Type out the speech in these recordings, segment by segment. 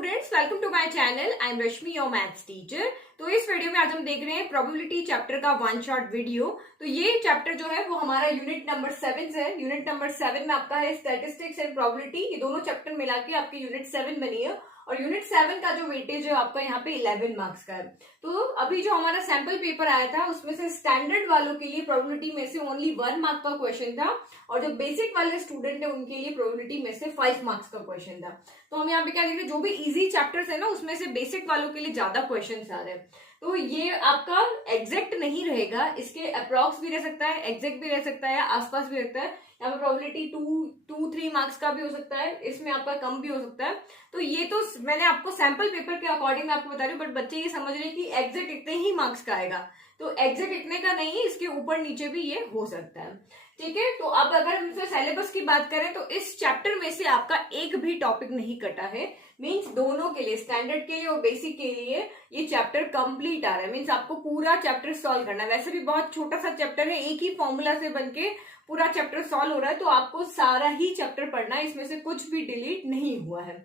Students, welcome to my channel. I am Rashmi, your maths teacher. तो इस video में आज हम देख रहे हैं प्रोबेबिलिटी चैप्टर का वन शॉट वीडियो। तो ये चैप्टर जो है वो हमारा यूनिट नंबर 7 से है। यूनिट नंबर 7 में आपका है स्टैटिस्टिक्स एंड प्रोबेबिलिटी। ये दोनों चैप्टर मिला के आपकी यूनिट 7 बनी है और यूनिट 7 का जो वेटेज है आपका यहाँ पे 11 मार्क्स का है। तो अभी जो हमारा सैंपल पेपर आया था उसमें से स्टैंडर्ड वालों के लिए प्रोबेबिलिटी में से ओनली 1 मार्क का क्वेश्चन था और जो बेसिक वाले स्टूडेंट है उनके लिए प्रोबेबिलिटी में से 5 मार्क्स का क्वेश्चन था। तो हम यहाँ पे क्या देख रहे हैं, जो भी इजी चैप्टर्स है ना उसमें से बेसिक वालों के लिए ज्यादा क्वेश्चन आ रहे हैं। तो ये आपका एग्जैक्ट नहीं रहेगा, इसके अप्रॉक्स भी रह सकता है, एग्जैक्ट भी रह सकता है, आसपास भी रहता है। यहाँ पे प्रोबेबिलिटी 2-3 मार्क्स का भी हो सकता है, इसमें आपका कम भी हो सकता है। तो ये तो मैंने आपको सैंपल पेपर के अकॉर्डिंग आपको बता रही हूँ, बट बच्चे ये समझ रहे हैं कि एग्जैक्ट इतने ही मार्क्स का आएगा। तो एग्जैक्ट इतने का नहीं है, इसके ऊपर नीचे भी ये हो सकता है। ठीक है, तो अब अगर हम इसमें सिलेबस की बात करें तो इस चैप्टर में से आपका एक भी टॉपिक नहीं कटा है। मींस दोनों के लिए, स्टैंडर्ड के लिए और बेसिक के लिए ये चैप्टर कंप्लीट आ रहा है। मींस आपको पूरा चैप्टर सॉल्व करना है। वैसे भी बहुत छोटा सा चैप्टर है, एक ही फॉर्मूला से बनके पूरा चैप्टर सॉल्व हो रहा है, तो आपको सारा ही चैप्टर पढ़ना है, इसमें से कुछ भी डिलीट नहीं हुआ है।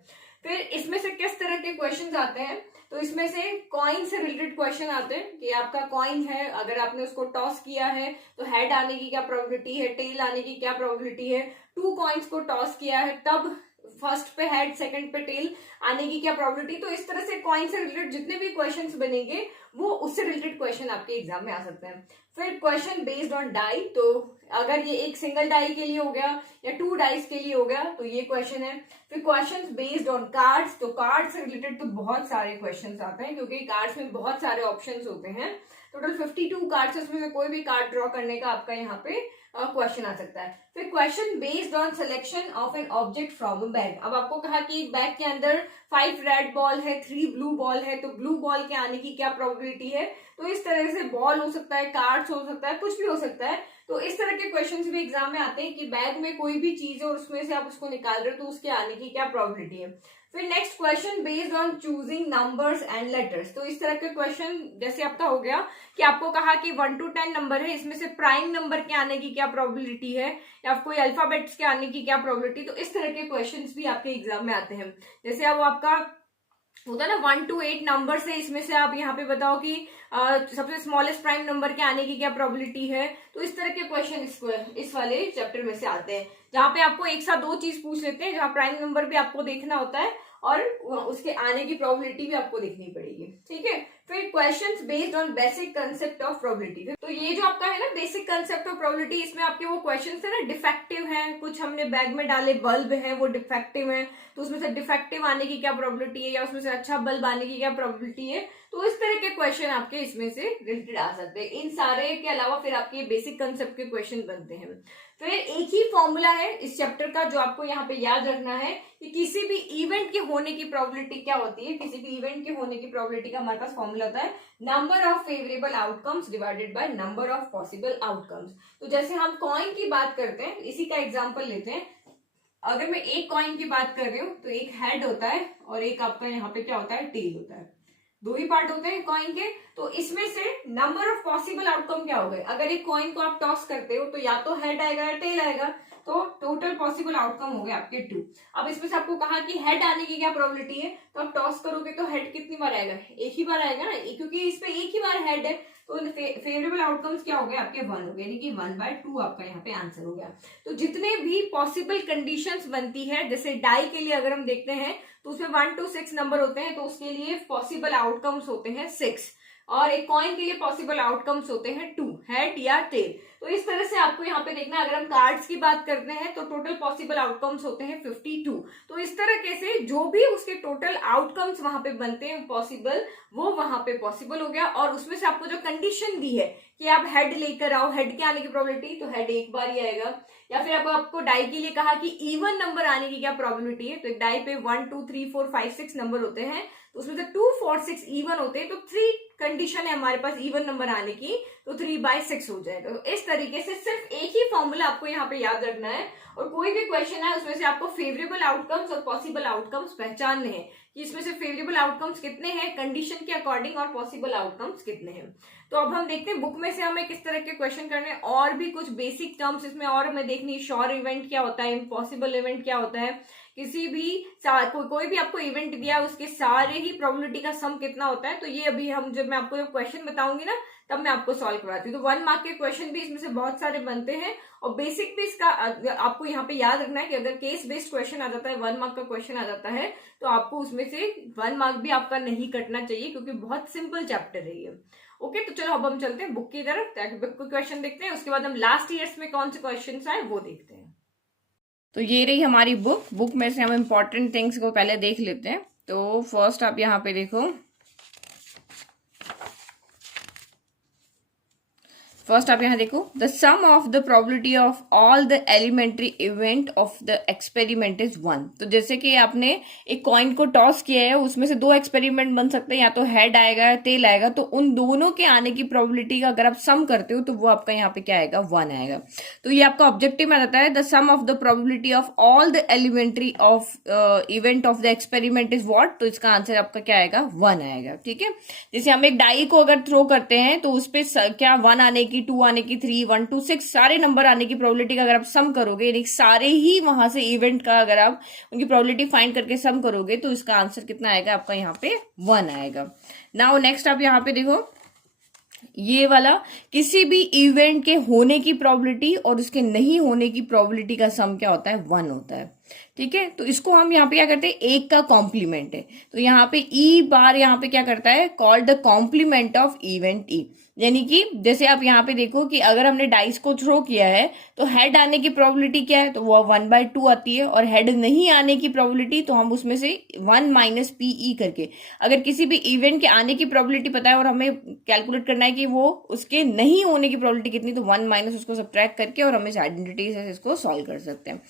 फिर इसमें से किस तरह के क्वेश्चन आते हैं, तो इसमें से कॉइन से रिलेटेड क्वेश्चन आते हैं कि आपका कॉइन है, अगर आपने उसको टॉस किया है तो हेड आने की क्या प्रोबेबिलिटी है, टेल आने की क्या प्रोबेबिलिटी है। 2 कॉइन्स को टॉस किया है तब फर्स्ट पे हेड सेकंड पे टेल आने की क्या प्रोबेबिलिटी। तो इस तरह से कॉइन से रिलेटेड जितने भी क्वेश्चंस बनेंगे वो उससे रिलेटेड क्वेश्चन आपके एग्जाम में आ सकते हैं। फिर क्वेश्चन बेस्ड ऑन डाई, तो अगर ये एक सिंगल डाई के लिए हो गया या 2 डाइस के लिए हो गया तो ये क्वेश्चन है। फिर क्वेश्चन बेस्ड ऑन कार्ड्स, तो कार्ड से रिलेटेड तो बहुत सारे क्वेश्चन आते हैं क्योंकि कार्ड्स में बहुत सारे ऑप्शंस होते हैं। टोटल 52 कार्ड्स, उसमें से कोई भी कार्ड ड्रॉ करने का आपका यहाँ पे क्वेश्चन आ सकता है। फिर question based on selection of an object from a bag. अब आपको कहा कि एक बैग के अंदर 5 रेड बॉल है, 3 ब्लू बॉल है, तो ब्लू बॉल के आने की क्या प्रोबेबिलिटी है। तो इस तरह से बॉल हो सकता है, कार्ड्स हो सकता है, कुछ भी हो सकता है। तो इस तरह के क्वेश्चंस भी एग्जाम में आते हैं कि बैग में कोई भी चीज है और उसमें से आप उसको निकाल रहे हो तो उसके आने की क्या प्रोबेबिलिटी है। फिर next question based on choosing numbers and letters. तो इस तरह के क्वेश्चन जैसे आपका हो गया कि आपको कहा कि 1 to 10 नंबर है, इसमें से प्राइम नंबर के आने की क्या प्रोबेबिलिटी है या कोई अल्फाबेट्स के आने की क्या प्रोबेबिलिटी। तो इस तरह के क्वेश्चंस भी आपके एग्जाम में आते हैं। जैसे अब आपका होता है ना 1 to 8 नंबर से, इसमें से आप यहाँ पे बताओ कि सबसे स्मॉलेस्ट प्राइम नंबर के आने की क्या प्रोबेबिलिटी है। तो इस तरह के क्वेश्चन इस वाले चैप्टर में से आते हैं, जहाँ पे आपको एक साथ 2 चीज पूछ लेते हैं, जहाँ प्राइम नंबर भी आपको देखना होता है और उसके आने की प्रोबेबिलिटी भी आपको देखनी पड़ेगी। ठीक है, फिर questions based on basic concept of probability. तो ये जो आपका है ना बेसिक कंसेप्ट ऑफ प्रोबेबिलिटी, इसमें आपके वो क्वेश्चंस है ना डिफेक्टिव हैं, कुछ हमने बैग में डाले बल्ब हैं वो डिफेक्टिव हैं, तो उसमें से डिफेक्टिव आने की क्या प्रोबेबिलिटी है या उसमें से अच्छा बल्ब आने की क्या प्रोबेबिलिटी है। तो इस तरह के क्वेश्चन आपके इसमें से रिलेटेड आ सकते हैं। इन सारे के अलावा फिर आपके बेसिक कंसेप्ट के क्वेश्चन बनते हैं। फिर एक ही फॉर्मूला है इस चैप्टर का जो आपको यहाँ पे याद रखना है कि किसी भी इवेंट के होने की प्रोबेबिलिटी क्या होती है। किसी भी इवेंट के होने की प्रोबेबिलिटी का हमारे पास फॉर्मूला होता है number of favourable outcomes divided by number of possible outcomes. तो जैसे हम कॉइन की बात करते हैं, इसी का एग्जाम्पल लेते हैं। अगर मैं एक कॉइन की बात कर रही हूँ तो एक हेड होता है और एक आपका यहाँ पे क्या होता है, टेल होता है। 2 ही पार्ट होते हैं कॉइन के। तो इसमें से नंबर ऑफ पॉसिबल आउटकम क्या हो गए, अगर एक कॉइन को आप टॉस करते हो तो या तो हेड आएगा या टेल आएगा, तो टोटल पॉसिबल आउटकम हो गए आपके 2। अब इसमें से आपको कहा कि हेड आने की क्या प्रोबेबिलिटी है, तो आप टॉस करोगे तो हेड कितनी बार आएगा, एक ही बार आएगा ना, क्योंकि इस पे एक ही बार हेड है। तो फेवरेबल आउटकम्स क्या हो गए आपके 1 हो गए, यानी कि 1/2 आपका यहाँ पे आंसर हो गया। तो जितने भी पॉसिबल कंडीशंस बनती है, जैसे डाई के लिए अगर हम देखते हैं तो उसमें 1 to 6 नंबर होते हैं, तो उसके लिए पॉसिबल आउटकम्स होते हैं 6, और एक कॉइन के लिए पॉसिबल आउटकम्स होते हैं 2, हेड या टेल। तो इस तरह से आपको यहाँ पे देखना, अगर हम कार्ड्स की बात करते हैं तो टोटल पॉसिबल आउटकम्स होते हैं 52। तो इस तरह से जो भी उसके टोटल आउटकम्स वहां पे बनते हैं पॉसिबल, वो वहां पे पॉसिबल हो गया। और उसमें से आपको जो कंडीशन दी है कि आप हेड लेकर आओ, हेड के आने की प्रोबेबिलिटी, तो हेड एक बार ही आएगा। या फिर आपको डाई के लिए कहा कि इवन नंबर आने की क्या प्रोबेबिलिटी है, तो एक डाई पे 1 2 3 4 5 6 नंबर होते हैं, तो उसमें से 2 4 6 इवन होते हैं, तो 3 कंडीशन है हमारे पास इवन नंबर आने की, तो 3/6 हो जाएगा। तो इस तरीके से सिर्फ एक ही फॉर्मूला आपको यहाँ पे याद रखना है, और कोई भी क्वेश्चन है उसमें से आपको फेवरेबल आउटकम्स और पॉसिबल आउटकम्स पहचानने हैं कि इसमें से फेवरेबल आउटकम्स कितने हैं कंडीशन के अकॉर्डिंग और पॉसिबल आउटकम्स कितने हैं। तो अब हम देखते हैं बुक में से हमें किस तरह के क्वेश्चन करने हैं, और भी कुछ बेसिक टर्म्स इसमें और हमें देखनी, श्योर इवेंट क्या होता है, इम्पॉसिबल इवेंट क्या होता है, किसी भी कोई भी आपको इवेंट दिया उसके सारे ही प्रोबेबिलिटी का सम कितना होता है, तो ये अभी हम जब मैं आपको क्वेश्चन बताऊंगी ना तब मैं आपको सॉल्व करवाती हूँ। तो 1 मार्क के क्वेश्चन भी इसमें से बहुत सारे बनते हैं और बेसिक भी इसका आपको यहाँ पे याद रखना है कि अगर केस बेस्ड क्वेश्चन आ जाता है, 1 मार्क का क्वेश्चन आ जाता है, तो आपको उसमें से 1 मार्क भी आपका नहीं कटना चाहिए क्योंकि बहुत सिंपल चैप्टर है ये। ओके, तो चलो अब हम चलते हैं बुक की तरफ, बुक के क्वेश्चन देखते हैं, उसके बाद हम लास्ट ईयर्स में कौन से क्वेश्चन आए वो देखते हैं। तो ये रही हमारी बुक में से हम इम्पोर्टेंट थिंग्स को पहले देख लेते हैं। तो फर्स्ट आप यहाँ पे देखो, फर्स्ट आप यहाँ देखो, the sum of the probability of all the elementary event of the experiment is 1। तो जैसे कि आपने एक कॉइन को टॉस किया है, उसमें से 2 एक्सपेरिमेंट बन सकते हैं, या तो हेड आएगा या टेल आएगा, तो उन दोनों के आने की प्रोबेबिलिटी का अगर आप सम करते हो तो वो आपका यहाँ पे क्या आएगा, 1 आएगा। तो ये आपका ऑब्जेक्टिव में आता है, the sum of the probability of all the elementary of event of the experiment is what. तो इसका आंसर आपका क्या आएगा, 1 आएगा। ठीक है, जैसे हम एक डाई को अगर थ्रो करते हैं तो उस पर क्या 1 आने की, 2 आने की, 3, 1 2 6 सारे नंबर आने की प्रोबेबिलिटी का अगर आप सम करोगे, यानी सारे ही वहां से इवेंट का अगर आप उनकी प्रोबेबिलिटी फाइंड करके सम करोगे तो इसका आंसर कितना आएगा आपका यहाँ पे 1 आएगा। नाउ नेक्स्ट आप यहाँ पे देखो, ये वाला किसी भी इवेंट के होने की प्रोबेबिलिटी और उसके नहीं होने की प्रोबेबिलिटी का सम क्या होता है, 1 होता है। ठीक है, तो इसको हम यहाँ पे क्या करते हैं, एक का कॉम्प्लीमेंट है, तो यहाँ पे ई बार यहाँ पे क्या करता है, called the complement of event E. यानी कि जैसे आप यहाँ पे देखो कि अगर हमने डाइस को थ्रो किया है तो हेड आने की प्रोबेबिलिटी क्या है, तो वो 1/2 आती है, और हेड नहीं आने की प्रोबेबिलिटी तो हम उसमें से 1 माइनस PE करके, अगर किसी भी इवेंट के आने की प्रोबेबिलिटी पता है और हमें कैलकुलेट करना है कि वो उसके नहीं होने की प्रोबेबिलिटी कितनी, तो 1 माइनस उसको सब्ट्रैक्ट करके और हम इस आइडेंटिटी से इसको सॉल्व कर सकते हैं।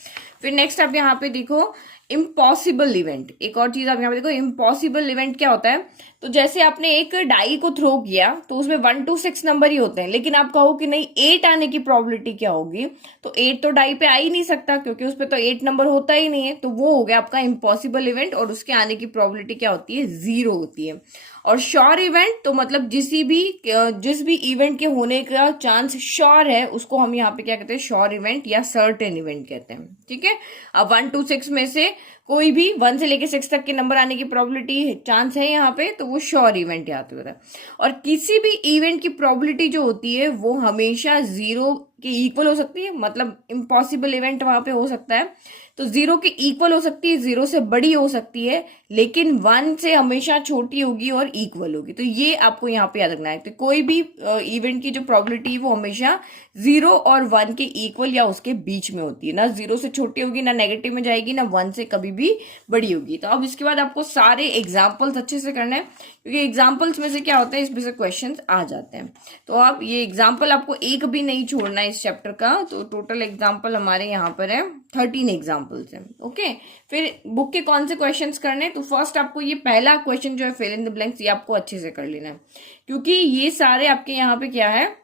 फिर नेक्स्ट आप यहाँ पे देखो, इम्पॉसिबल इवेंट। एक और चीज आप यहाँ पे देखो, इम्पॉसिबल इवेंट क्या होता है, तो जैसे आपने एक डाई को थ्रो किया तो उसमें 1 to 6 नंबर ही होते हैं, लेकिन आप कहो कि नहीं 8 आने की प्रोबेबिलिटी क्या होगी, तो 8 तो डाई पे आ ही नहीं सकता क्योंकि उस पर तो 8 नंबर होता ही नहीं है, तो वो हो गया आपका इम्पॉसिबल इवेंट और उसके आने की प्रोबेबिलिटी क्या होती है, 0 होती है। और श्योर इवेंट तो मतलब जिस भी इवेंट के होने का चांस श्योर है उसको हम यहाँ पे क्या कहते हैं, श्योर इवेंट या सर्टेन इवेंट कहते हैं। ठीक है, अब 1 to 6 में से कोई भी 1 से लेके 6 तक के नंबर आने की प्रोबेबिलिटी चांस है यहाँ पे, तो वो श्योर इवेंट याद होता है। और किसी भी इवेंट की प्रोबेबिलिटी जो होती है वो हमेशा 0 के इक्वल हो सकती है, मतलब इम्पॉसिबल इवेंट वहां पे हो सकता है तो 0 के इक्वल हो सकती है, 0 से बड़ी हो सकती है, लेकिन 1 से हमेशा छोटी होगी और इक्वल होगी। तो ये आपको यहाँ पे याद रखना है, तो कोई भी इवेंट की जो प्रोबेबिलिटी है वो हमेशा 0 और 1 के इक्वल या उसके बीच में होती है, ना 0 से छोटी होगी, ना नेगेटिव में जाएगी, ना 1 से कभी भी बड़ी होगी। तो अब इसके बाद आपको सारे एग्जाम्पल्स अच्छे से करना है क्योंकि एग्जाम्पल्स में से क्या होता है, इसमें से क्वेश्चन आ जाते हैं। तो अब ये एग्जाम्पल आपको एक भी नहीं छोड़ना है इस चैप्टर का, तो टोटल एग्जाम्पल हमारे यहाँ पर है 13 एग्जाम्पल्स है। ओके, फिर बुक के कौन से क्वेश्चंस करने, तो फर्स्ट आपको ये पहला क्वेश्चन जो है फिल इन द ब्लैंक्स, ये आपको अच्छे से कर लेना है क्योंकि ये सारे आपके यहाँ पे क्या है,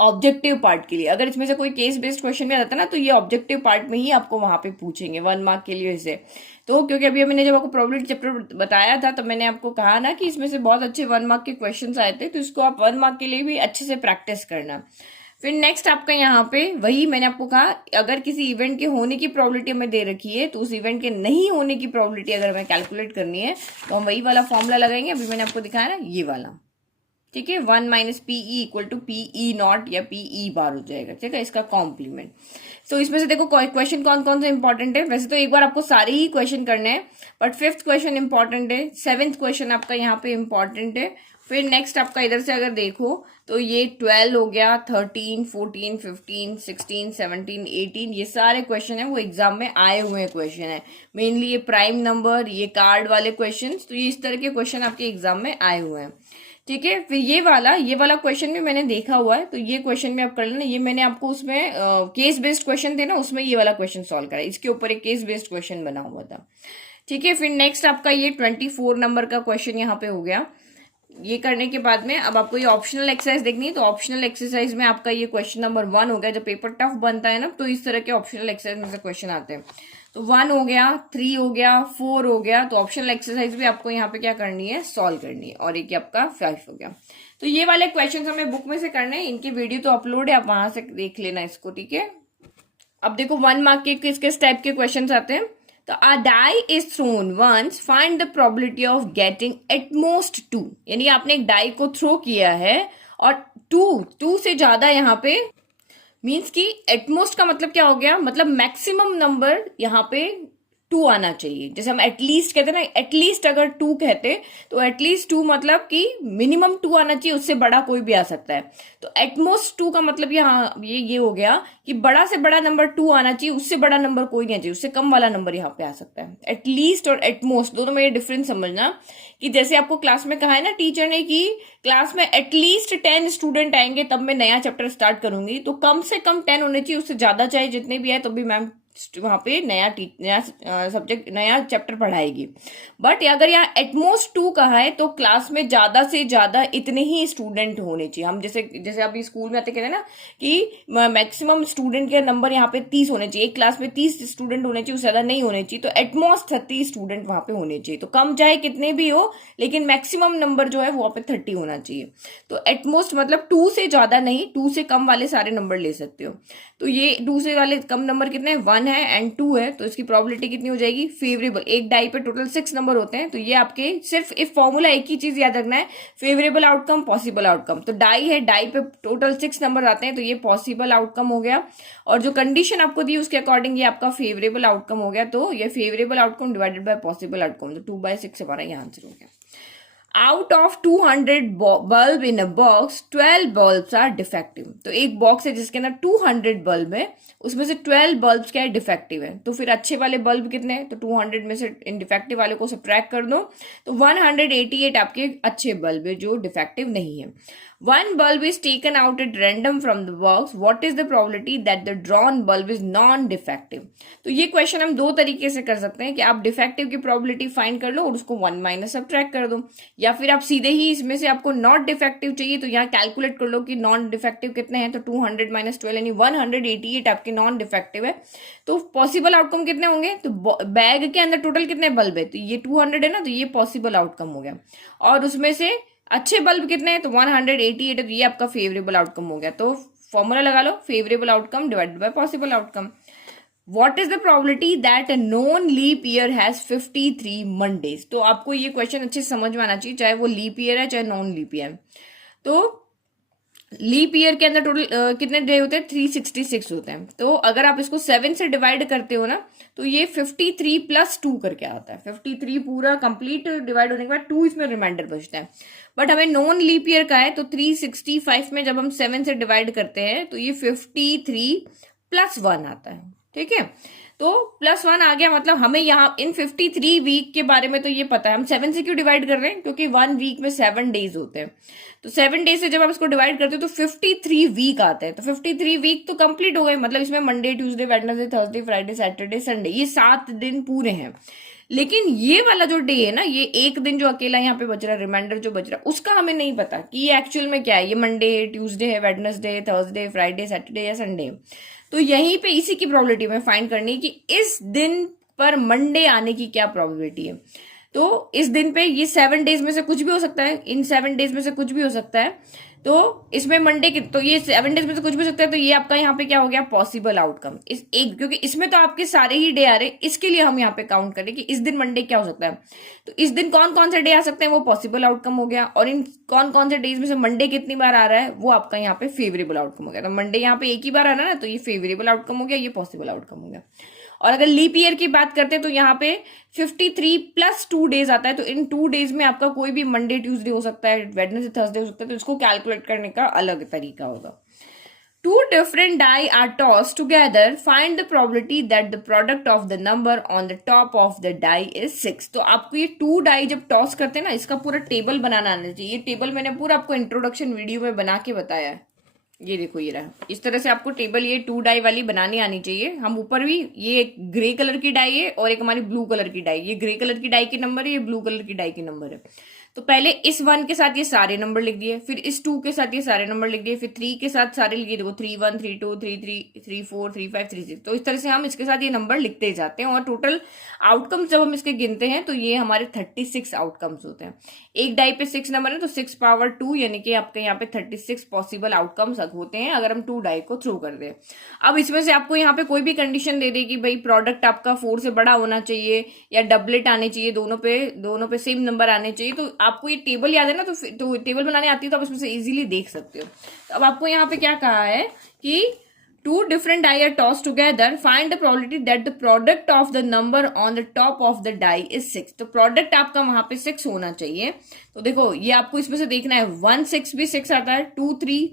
ऑब्जेक्टिव पार्ट के लिए। अगर इसमें से कोई केस बेस्ड क्वेश्चन भी आता है ना तो ये ऑब्जेक्टिव पार्ट में ही आपको वहां पे पूछेंगे 1 मार्क के लिए इसे। तो क्योंकि अभी मैंने जब आपको प्रोबेबिलिटी चैप्टर बताया था तो मैंने आपको कहा ना कि इसमें से बहुत अच्छे 1 मार्क के क्वेश्चन आए थे, तो इसको आप 1 मार्क के लिए भी अच्छे से प्रैक्टिस करना। फिर नेक्स्ट आपका यहाँ पे वही मैंने आपको कहा, अगर किसी इवेंट के होने की प्रोबेबिलिटी हमें दे रखी है तो उस इवेंट के नहीं होने की प्रोबेबिलिटी अगर हमें कैलकुलेट करनी है तो हम वही वाला फॉर्मूला लगाएंगे, अभी मैंने आपको दिखाया ना ये वाला। ठीक है, 1 minus PE equal to PE not या PE बार हो जाएगा। ठीक है, इसका कॉम्प्लीमेंट। तो इसमें से देखो क्वेश्चन कौन कौन से इंपॉर्टेंट है, वैसे तो एक बार आपको सारे ही क्वेश्चन करने हैं, बट 5th क्वेश्चन इंपॉर्टेंट है, 7th क्वेश्चन आपका यहाँ पे इंपॉर्टेंट है। फिर नेक्स्ट आपका इधर से अगर देखो तो ये 12 हो गया, 13, 14, 15, 16, 17, 18 ये सारे क्वेश्चन है वो एग्जाम में आए हुए क्वेश्चन है। मेनली ये प्राइम नंबर, ये कार्ड वाले क्वेश्चन, तो ये इस तरह के क्वेश्चन आपके एग्जाम में आए हुए हैं। ठीक है, फिर ये वाला क्वेश्चन भी मैंने देखा हुआ है, तो ये क्वेश्चन भी आप कर लेना। ये मैंने आपको उसमें केस बेस्ड क्वेश्चन थे ना, उसमें ये वाला क्वेश्चन सॉल्व करा, इसके ऊपर एक केस बेस्ड क्वेश्चन बना हुआ था। ठीक है, फिर नेक्स्ट आपका ये 24 नंबर का क्वेश्चन यहाँ पे हो गया। ये करने के बाद में अब आपको ये ऑप्शनल एक्सरसाइज देखनी है, तो ऑप्शनल एक्सरसाइज में आपका ये क्वेश्चन नंबर 1 हो गया। जब पेपर टफ बनता है ना तो इस तरह के ऑप्शनल एक्सरसाइज में से क्वेश्चन आते हैं। तो 1 हो गया, 3 हो गया, 4 हो गया, तो ऑप्शनल एक्सरसाइज भी आपको यहाँ पे क्या करनी है, सॉल्व करनी है। और एक आपका 5 हो गया। तो ये वाले क्वेश्चन हमें बुक में से करने हैं, इनकी वीडियो तो अपलोड है, आप वहां से देख लेना इसको। ठीक है, अब देखो 1 मार्क के किस किस टाइप के क्वेश्चन आते हैं। तो a die is thrown once, find the probability of getting at most 2। यानी आपने एक डाई को थ्रो किया है और टू से ज्यादा यहाँ पे मीन्स कि एटमोस्ट का मतलब क्या हो गया, मतलब मैक्सिमम नंबर यहाँ पे 2 आना चाहिए। जैसे हम एटलीस्ट कहते हैं ना, एटलीस्ट अगर 2 कहते तो एटलीस्ट 2 मतलब कि मिनिमम 2 आना चाहिए, उससे बड़ा कोई भी आ सकता है। तो एटमोस्ट 2 का मतलब यहाँ ये हो गया कि बड़ा से बड़ा नंबर 2 आना चाहिए, उससे बड़ा नंबर कोई नहीं चाहिए, उससे कम वाला नंबर यहाँ पे आ सकता है। एटलीस्ट और एटमोस्ट दोनों में ये डिफरेंस समझना कि जैसे आपको क्लास में कहा है ना टीचर ने कि क्लास में एटलीस्ट 10 स्टूडेंट आएंगे तब मैं नया चैप्टर स्टार्ट करूंगी, तो कम से कम 10 होने चाहिए, उससे ज्यादा चाहे जितने भी आए तो भी मैम वहां पे नया सब्जेक्ट नया चैप्टर पढ़ाएगी। बट अगर यहाँ एटमोस्ट 2 कहा है तो क्लास में ज्यादा से ज्यादा इतने ही स्टूडेंट होने चाहिए। हम जैसे अभी स्कूल में आते कहते हैं ना कि मैक्सिमम स्टूडेंट के नंबर यहाँ पे 30 होने चाहिए, एक क्लास में 30 स्टूडेंट होने चाहिए, उससे ज्यादा नहीं होने चाहिए। तो एटमोस्ट 30 स्टूडेंट वहां पे होने चाहिए। तो कम चाहे कितने भी हो, लेकिन मैक्सिमम नंबर जो है वहां पे 30 होना चाहिए। तो एटमोस्ट मतलब 2 से ज्यादा नहीं, 2 से कम वाले सारे नंबर ले सकते हो। तो ये 2 से वाले कम नंबर कितने हैं, 1 है एंड 2 है, तो इसकी प्रोबेबिलिटी कितनी हो जाएगी, फेवरेबल। एक डाई पे टोटल 6 नंबर होते हैं, तो ये आपके सिर्फ एक फॉर्मूला, एक ही चीज याद रखना है, फेवरेबल आउटकम पॉसिबल आउटकम। तो डाई है, डाई पे टोटल 6 नंबर आते हैं, तो ये पॉसिबल आउटकम हो गया। और जो कंडीशन आपको दी उसके अकॉर्डिंग ये आपका फेवरेबल आउटकम हो गया। तो ये favourable outcome divided by possible outcome, तो 2/6 हमारा ये आंसर हो गया। Out of 200 bulb in a box 12 bulbs are defective. तो एक बॉक्स है जिसके अंदर 200 बल्ब है, उसमें से 12 बल्ब्स क्या है, डिफेक्टिव है। तो फिर अच्छे वाले बल्ब कितने हैं, तो 200 में से इन डिफेक्टिव वाले को सब्ट्रैक्ट कर दो, तो 188 आपके अच्छे बल्ब है जो डिफेक्टिव नहीं है। One bulb is taken out at random from the box. What is the probability that the drawn bulb is non-defective? तो ये क्वेश्चन हम दो तरीके से कर सकते हैं कि आप डिफेक्टिव की प्रोबेबिलिटी फाइंड कर लो और उसको 1 माइनस सब्ट्रैक्ट कर दो, या फिर आप सीधे ही इसमें से आपको नॉट डिफेक्टिव चाहिए तो यहाँ कैलकुलेट कर लो कि नॉन डिफेक्टिव कितने हैं, तो 200 माइनस 12 यानी 188 आपके नॉन डिफेक्टिव है। तो पॉसिबल आउटकम कितने होंगे, तो बैग के अंदर टोटल कितने बल्ब है, तो ये 200 है ना, तो ये पॉसिबल आउटकम हो गया। और उसमें से अच्छे बल्ब कितने हैं, तो 188 है, तो ये आपका फेवरेबल आउटकम हो गया। तो फॉर्मूला लगा लो, favourable outcome divided by possible outcome. What is the probability that a non leap year has 53 Mondays. तो आपको ये क्वेश्चन अच्छे समझ में आना चाहिए, चाहे वो लीप ईयर है चाहे नॉन लीप ईयर। तो लीप ईयर के अंदर टोटल कितने डे होते हैं, 366 होते हैं। तो अगर आप इसको 7 से डिवाइड करते हो ना, तो ये 53 प्लस 2 करके आता है। 53 पूरा कंप्लीट डिवाइड होने के बाद 2 इसमें रिमाइंडर बचता है। बट हमें नॉन लीप ईयर का है, तो 365 में जब हम 7 से डिवाइड करते हैं तो ये 53 प्लस 1 आता है। ठीक है, तो +1 आ गया, मतलब हमें यहाँ इन 53 वीक के बारे में तो ये पता है। हम 7 से क्यों डिवाइड कर रहे हैं, क्योंकि 1 वीक में 7 डेज होते हैं। तो 7 डेज से जब आप इसको डिवाइड करते हो तो 53 वीक आते हैं। तो 53 वीक तो कंप्लीट हो गए, मतलब इसमें Monday, Tuesday, Wednesday, Thursday, Friday, Saturday, Sunday, ये 7 दिन पूरे हैं। लेकिन ये वाला जो डे है ना, ये एक दिन जो अकेला यहाँ पे बच रहा है, रिमाइंडर जो बच रहा है, उसका हमें नहीं पता कि ये एक्चुअल में क्या है, ये मंडे है, ट्यूसडे है, वेडनेसडे, थर्सडे, फ्राइडे, सैटरडे या संडे। तो यहीं पे इसी की प्रोबेबिलिटी में फाइंड करनी है कि इस दिन पर मंडे आने की क्या प्रोबेबिलिटी है। तो इस दिन पे ये 7 डेज में से कुछ भी हो सकता है, इन 7 डेज में से कुछ भी हो सकता है। तो इसमें मंडे की, तो ये 7 डेज में से कुछ भी हो सकता है, तो ये आपका यहाँ पे क्या हो गया, पॉसिबल आउटकम। इस एक, क्योंकि इसमें तो आपके सारे ही डे आ रहे हैं, इसके लिए हम यहाँ पे काउंट करें कि इस दिन मंडे क्या हो सकता है। तो इस दिन कौन कौन से डे आ सकते हैं, वो पॉसिबल आउटकम हो गया। और इन कौन कौन से डेज में से मंडे कितनी बार आ रहा है, वो आपका यहाँ पे फेवरेबल आउटकम हो गया। तो मंडे यहाँ पे एक ही बार आना ना, तो ये फेवरेबल आउटकम हो गया, ये पॉसिबल आउटकम हो गया। और अगर लीप ईयर की बात करते हैं तो यहाँ पे 53 प्लस 2 डेज आता है। तो इन 2 डेज में आपका कोई भी मंडे, ट्यूसडे हो सकता है, वेडनेसडे, थर्सडे हो सकता है। तो इसको कैलकुलेट करने का अलग तरीका होगा। 2 different die are tossed together. Find the probability that the product of the number on the top of the die is 6. तो आपको ये 2 die जब टॉस करते हैं ना, इसका पूरा टेबल बनाना आना चाहिए। ये टेबल मैंने पूरा आपको इंट्रोडक्शन वीडियो में बना के बताया है। ये देखो, ये रहा। इस तरह से आपको टेबल ये 2 डाई वाली बनानी आनी चाहिए। हम ऊपर भी, ये एक ग्रे कलर की डाई है और एक हमारी ब्लू कलर की डाई। ये ग्रे कलर की डाई के नंबर है, ये ब्लू कलर की डाई के नंबर है। तो पहले इस 1 के साथ ये सारे नंबर लिख दिए, फिर इस 2 के साथ ये सारे नंबर लिख दिए, फिर 3 के साथ सारे लिखिए, देखो 3 1 3 2 3 3 3 4 3 5 3 6। तो इस तरह से हम इसके साथ ये नंबर लिखते जाते हैं और टोटल आउटकम्स जब हम इसके गिनते हैं तो ये हमारे 36 आउटकम्स होते हैं। एक डाई पे 6 नंबर है तो 6 पावर 2 यानी कि आपके यहाँ पे 36 पॉसिबल आउटकम्स होते हैं अगर हम 2 डाई को थ्रो कर दें। अब इसमें से आपको यहाँ पे कोई भी कंडीशन दे दे कि भाई प्रोडक्ट आपका 4 से बड़ा होना चाहिए या डबलेट आने चाहिए, दोनों पे सेम नंबर आने चाहिए। तो आपको ये टेबल याद है ना, तो टेबल बनाने आती है तो आप इसमें से इजीली देख सकते हो। तो अब आपको यहाँ पे क्या कहा है कि two different die are tossed together, find the probability that the product of the number on the top of the die is 6। तो प्रोडक्ट आपका वहां पे 6 होना चाहिए। तो देखो ये आपको इसमें से देखना है, 1 6 भी 6 आता है, 2 3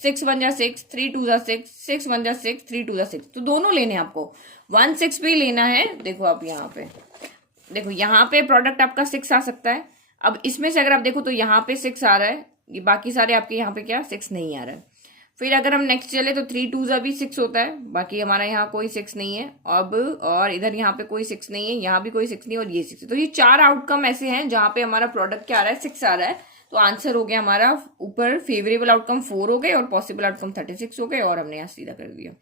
6 1 जा 6, 3 2 जा 6, 6 1 जा 6, 3 2 जा 6। तो दोनों लेने हैं आपको, 1 6 भी लेना है। देखो आप यहाँ पे देखो, यहाँ पे प्रोडक्ट आपका 6 आ सकता है। अब इसमें से अगर आप देखो तो यहाँ पे 6 आ रहा है, ये बाकी सारे आपके यहाँ पे क्या 6 नहीं आ रहा है। फिर अगर हम नेक्स्ट चले तो 3 2 भी 6 होता है, बाकी हमारा यहाँ कोई 6 नहीं है। अब और इधर यहाँ पे कोई 6 नहीं है, यहाँ भी कोई 6 नहीं है और ये 6 है। तो ये 4 आउटकम ऐसे हैं जहां पे हमारा प्रोडक्ट क्या आ रहा है, 6 आ रहा है। तो आंसर हो गया हमारा, ऊपर फेवरेबल आउटकम 4 हो गए और पॉसिबल आउटकम 36 हो गए और हमने यहाँ सीधा कर दिया।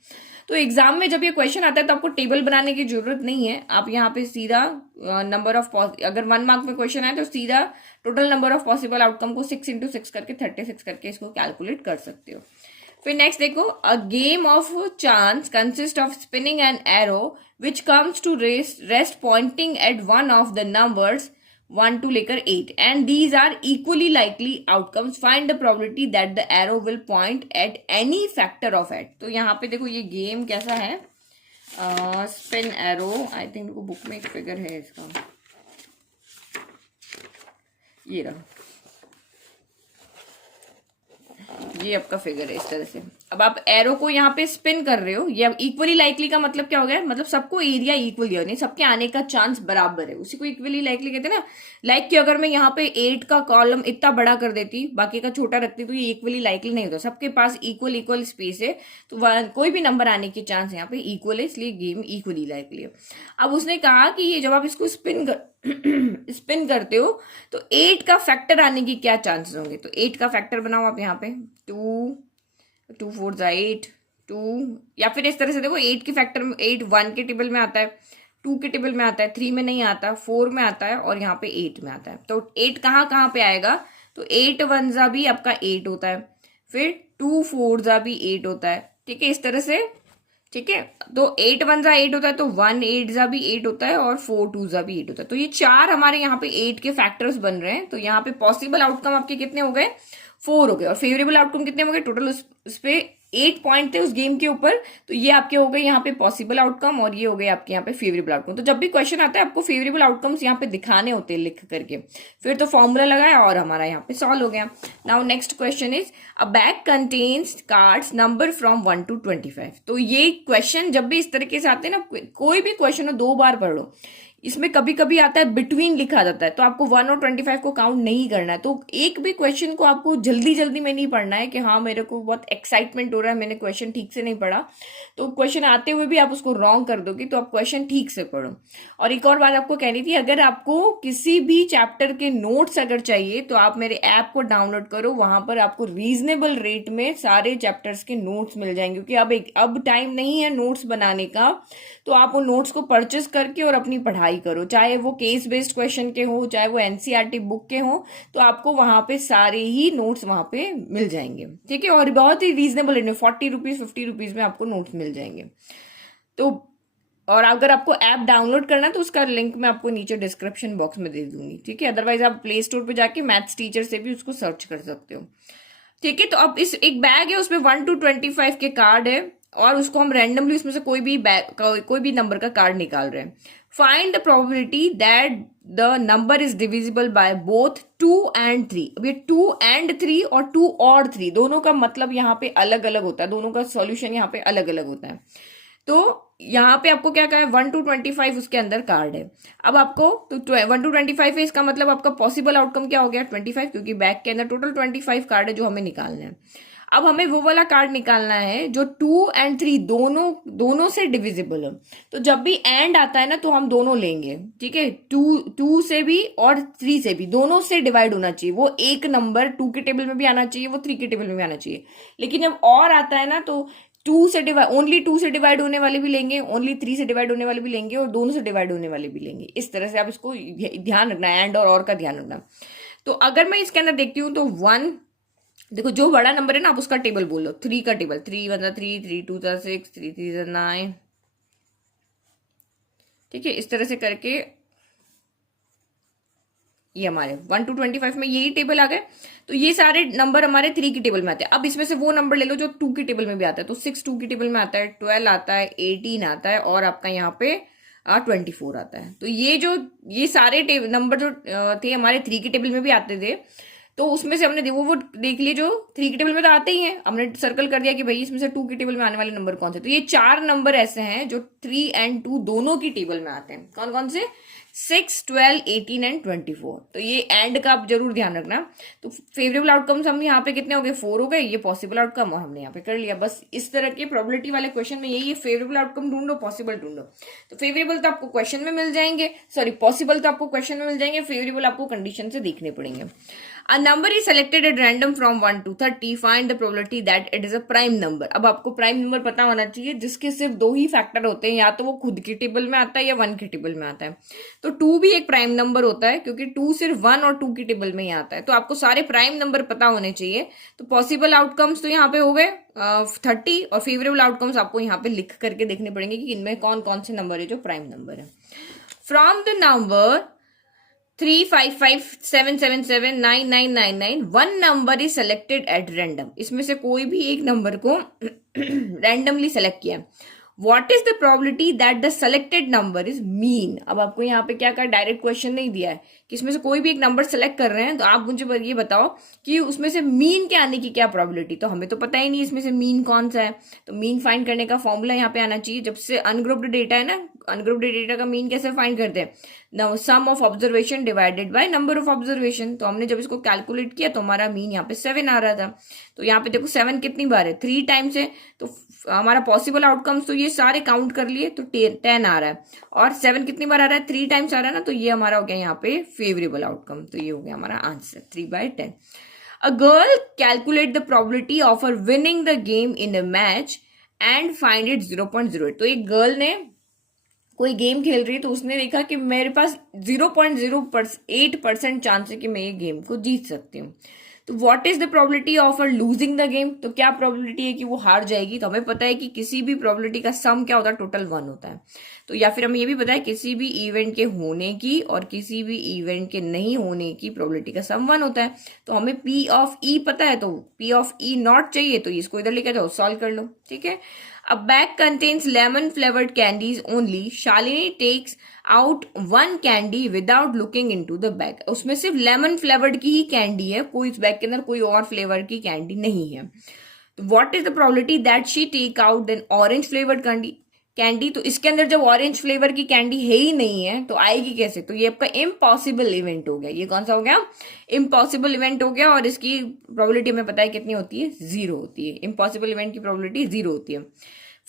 तो एग्जाम में जब ये क्वेश्चन आता है तो आपको टेबल बनाने की जरूरत नहीं है, आप यहाँ पे सीधा नंबर ऑफ, अगर 1 मार्क में क्वेश्चन है तो सीधा total number of possible outcome को 6 × 6 करके 36 करके इसको कैलकुलेट कर सकते हो। फिर नेक्स्ट देखो, a game of chance consist of spinning an arrow which comes to rest pointing at one of the numbers 1 to लेकर 8 and these are equally likely outcomes, find the probability that the arrow will point at any factor of eight. तो यहाँ पे देखो ये game कैसा है, spin arrow, I think book में एक फिगर है इसका, ये रहा, ये आपका फिगर है इस तरह से। अब आप एरो को यहाँ पे स्पिन कर रहे हो, ये अब इक्वली लाइकली का मतलब क्या हो गया, मतलब सबको एरिया इक्वल है, नहीं सबके आने का चांस बराबर है, उसी को इक्वली लाइकली कहते हैं ना। लाइक कि अगर मैं यहाँ पे 8 का कॉलम इतना बड़ा कर देती, बाकी का छोटा रखती, तो ये इक्वली लाइकली नहीं होता, सबके पास इक्वल स्पेस है, तो कोई भी नंबर आने के चांस यहाँ पे इक्वल है, इसलिए गेम इक्वली लाइकली है। अब उसने कहा कि ये जब आप इसको स्पिन करते हो तो 8 का फैक्टर आने की क्या चांसेस होंगे। तो 8 का फैक्टर बनाओ आप यहाँ पे, 2 4 8 2, या फिर इस तरह से देखो 8 के फैक्टर में 8 1 के टेबल में आता है, 2 के टेबल में आता है, 3 में नहीं आता, 4 में आता है और यहाँ पे 8 में आता है। तो 8 कहाँ पे आएगा, तो 8 1 जा भी आपका 8 होता है, फिर 2 4 जा भी 8 होता है, ठीक है, इस तरह से, ठीक है। तो 8 1 जा 8 होता है, तो 1 8 जा भी 8 होता है और 4 2 जा भी 8 होता है। तो ये 4 हमारे यहाँ पे 8 के फैक्टर्स बन रहे हैं। तो यहाँ पे पॉसिबल आउटकम आपके कितने हो गए, 4 हो गए, और फेवरेबल आउटकम कितने हो गए, टोटल उस पे 8 पॉइंट थे उस गेम के ऊपर, तो ये आपके हो गए यहाँ पे पॉसिबल आउटकम और ये हो गए आपके यहाँ पे फेवरेबल आउटकम। तो जब भी क्वेश्चन आता है आपको फेवरेबल आउटकम्स यहाँ पे दिखाने होते हैं लिख करके, फिर तो फॉर्मूला लगाया और हमारा यहाँ पे सॉल्व हो गया। Now next question is, a bag contains cards number from 1 to 25। तो ये क्वेश्चन जब भी इस तरीके से आते हैं ना, कोई भी क्वेश्चन हो 2 बार पढ़ लो, इसमें कभी कभी आता है बिटवीन लिखा जाता है, तो आपको 1 और 25 को काउंट नहीं करना है। तो एक भी क्वेश्चन को आपको जल्दी में नहीं पढ़ना है कि हाँ मेरे को बहुत एक्साइटमेंट हो रहा है, मैंने क्वेश्चन ठीक से नहीं पढ़ा, तो क्वेश्चन आते हुए भी आप उसको रॉन्ग कर दोगे, तो आप क्वेश्चन ठीक से पढ़ो। और एक और बात आपको कहनी थी, अगर आपको किसी भी चैप्टर के नोट्स अगर चाहिए तो आप मेरे ऐप को डाउनलोड करो, वहां पर आपको रीजनेबल रेट में सारे चैप्टर्स के नोट्स मिल जाएंगे, क्योंकि अब टाइम नहीं है नोट्स बनाने का, तो आप उन नोट्स को परचेस करके और अपनी पढ़ाई करो, चाहे वो केस बेस्ड क्वेश्चन के हो, चाहे वो एनसीईआरटी बुक के हो, तो आपको वहां पे सारे ही नोट्स वहां पे मिल जाएंगे, ठीक है। और बहुत ही रीजनेबल रेट में 40 रुपीज 50 रुपीज में आपको नोट्स मिल जाएंगे। तो और अगर आपको ऐप डाउनलोड करना है तो उसका लिंक मैं आपको नीचे डिस्क्रिप्शन बॉक्स में दे दूंगी, ठीक है। अदरवाइज आप प्ले स्टोर पे जाके मैथ्स टीचर से भी उसको सर्च कर सकते हो, ठीक है। तो अब इस एक बैग है, उसमें 1 to 25 के कार्ड है और उसको हम रैंडमली उसमें से कोई भी नंबर का कार्ड निकाल रहे हैं। Find the probability that the number is divisible by both 2 and 3। अब ये 2 and 3 और 2 और 3 दोनों का मतलब यहाँ पे अलग अलग होता है, दोनों का सॉल्यूशन यहाँ पे अलग अलग होता है। तो यहाँ पे आपको क्या कहा है, 1 to 25 उसके अंदर कार्ड है। अब आपको तो 1 to 25 है, इसका मतलब आपका पॉसिबल आउटकम क्या हो गया 25, क्योंकि बैग के अंदर टोटल 25 कार्ड है जो हमें निकालना है। अब हमें वो वाला कार्ड निकालना है जो 2 and 3 दोनों से डिविजिबल हो। तो जब भी एंड आता है ना तो हम दोनों लेंगे, ठीक है। 2 से भी और 3 से भी, दोनों से डिवाइड होना चाहिए। वो एक नंबर 2 के टेबल में भी आना चाहिए, वो 3 के टेबल में भी आना चाहिए। लेकिन जब और आता है ना तो ओनली 2 से डिवाइड होने वाले भी लेंगे, ओनली 3 से डिवाइड होने वाले भी लेंगे, और दोनों से डिवाइड होने वाले भी लेंगे। इस तरह से आप इसको ध्यान रखना, एंड और का ध्यान रखना। तो अगर मैं इसके अंदर देखती हूँ तो 1, देखो जो बड़ा नंबर है ना आप उसका टेबल बोलो, 3 का टेबल, 3 1 3, 3 2 6, 3 3 9, ठीक है। इस तरह से करके ये हमारे 1 to 25 में यही टेबल आ गए। तो ये सारे नंबर हमारे 3 की टेबल में आते हैं। अब इसमें से वो नंबर ले लो जो 2 की टेबल में भी आता है। तो 6 2 की टेबल में आता है, 12 आता है, 18 आता है, और आपका यहाँ पे 24 आता है। तो ये सारे नंबर जो थे हमारे 3 की टेबल में भी आते थे। तो उसमें से हमने वो देख लिए जो 3 की टेबल में तो आते ही हैं, हमने सर्कल कर दिया कि भाई इसमें से 2 की टेबल में आने वाले नंबर कौन से। तो ये 4 नंबर ऐसे हैं जो 3 and 2 दोनों की टेबल में आते हैं। कौन कौन से? 6 12 18 and 24। तो ये एंड का आप जरूर ध्यान रखना। तो फेवरेबल आउटकम्स हम यहाँ पे कितने हो गए? 4 हो गए। ये पॉसिबल आउटकम और हमने यहाँ पे कर लिया। बस इस तरह के प्रोबेबिलिटी वाले क्वेश्चन में यही है, फेवरेबल आउटकम ढूंढो, पॉसिबल ढूंढो। तो फेवरेबल तो आपको क्वेश्चन में मिल जाएंगे, सॉरी पॉसिबल तो आपको क्वेश्चन में मिल जाएंगे, फेवरेबल आपको कंडीशन से देखने पड़ेंगे। A number is selected at random from 1 to 30. Find the probability that it is a prime number. अब आपको प्राइम नंबर पता होना चाहिए जिसके सिर्फ 2 ही फैक्टर होते हैं, या तो वो खुद की टेबल में आता है या 1 की टेबल में आता है। तो 2 भी एक प्राइम नंबर होता है क्योंकि 2 सिर्फ 1 और 2 की टेबल में ही आता है। तो आपको सारे प्राइम नंबर पता होने चाहिए। तो पॉसिबल आउटकम्स तो यहाँ पे हो गए 30, और फेवरेबल आउटकम्स आपको यहाँ पे लिख करके देखने पड़ेंगे कि इनमें कौन कौन से नंबर है जो प्राइम नंबर है। From the number 3 5 5 7 7 7 9 9 9 9 one number is selected at random. इसमें से कोई भी एक नंबर को रैंडमली सेलेक्ट किया। What is the probability that the selected number is mean. अब आपको यहाँ पे क्या डायरेक्ट क्वेश्चन नहीं दिया है कि इसमें से कोई भी एक नंबर सेलेक्ट कर रहे हैं, तो आप मुझे ये बताओ कि उसमें से मीन के आने की क्या प्रोबेबिलिटी। तो हमें तो पता ही नहीं इसमें से मीन कौन सा है। तो मीन फाइंड करने का फॉर्मूला यहाँ पे आना चाहिए। जब से अनग्रुप्ड डेटा है ना, अनग्रुप्ड डेटा का मीन कैसे फाइंड करते हैं? Sum of observation divided by number of observation. तो हमने जब इसको कैलकुलेट किया तो हमारा मीन यहाँ पे 7 आ रहा था। तो यहाँ पे देखो 7 कितनी बार है? 3 टाइम्स है। तो हमारा पॉसिबल आउटकम्स तो ये सारे काउंट कर लिए तो 10 आ रहा है, और 7 कितनी बार आ रहा है? 3 टाइम्स आ रहा है ना। तो ये हमारा हो गया यहाँ पे फेवरेबल आउटकम। तो ये हो गया हमारा answer 3/10। A girl calculate the probability of her winning the game in a match and find it 0.08। तो एक गर्ल ने कोई गेम खेल रही है तो उसने देखा कि मेरे पास 0.08% चांस है कि मैं ये गेम को जीत सकती हूँ। तो what is the probability of her losing the game. तो क्या प्रोबेबिलिटी है कि वो हार जाएगी। तो हमें पता है कि किसी भी प्रोबेबिलिटी का सम क्या होता है? टोटल 1 होता है। तो या फिर हमें ये भी पता है किसी भी इवेंट के होने की और किसी भी इवेंट के नहीं होने की प्रोबेबिलिटी का सम 1 होता है। तो हमें P ऑफ E पता है, तो P ऑफ E नॉट चाहिए, तो इसको इधर लेकर जाओ, सॉल्व कर लो, ठीक है। A bag contains lemon flavored candies only. Shalini takes out one candy without looking into the bag. उसमें सिर्फ लेमन फ्लेवर्ड की ही कैंडी है, कोई इस बैग के अंदर कोई और फ्लेवर की कैंडी नहीं है। तो what is the probability that she take out then orange flavoured candy. तो इसके अंदर जब ऑरेंज फ्लेवर की कैंडी है ही नहीं है तो आएगी कैसे? तो ये आपका इम्पॉसिबल इवेंट हो गया। ये कौन सा हो गया? इम्पॉसिबल इवेंट हो गया। और इसकी प्रोबेबिलिटी हमें पता है कितनी होती है? 0 होती है। इम्पॉसिबल इवेंट की प्रोबेबिलिटी 0 होती है।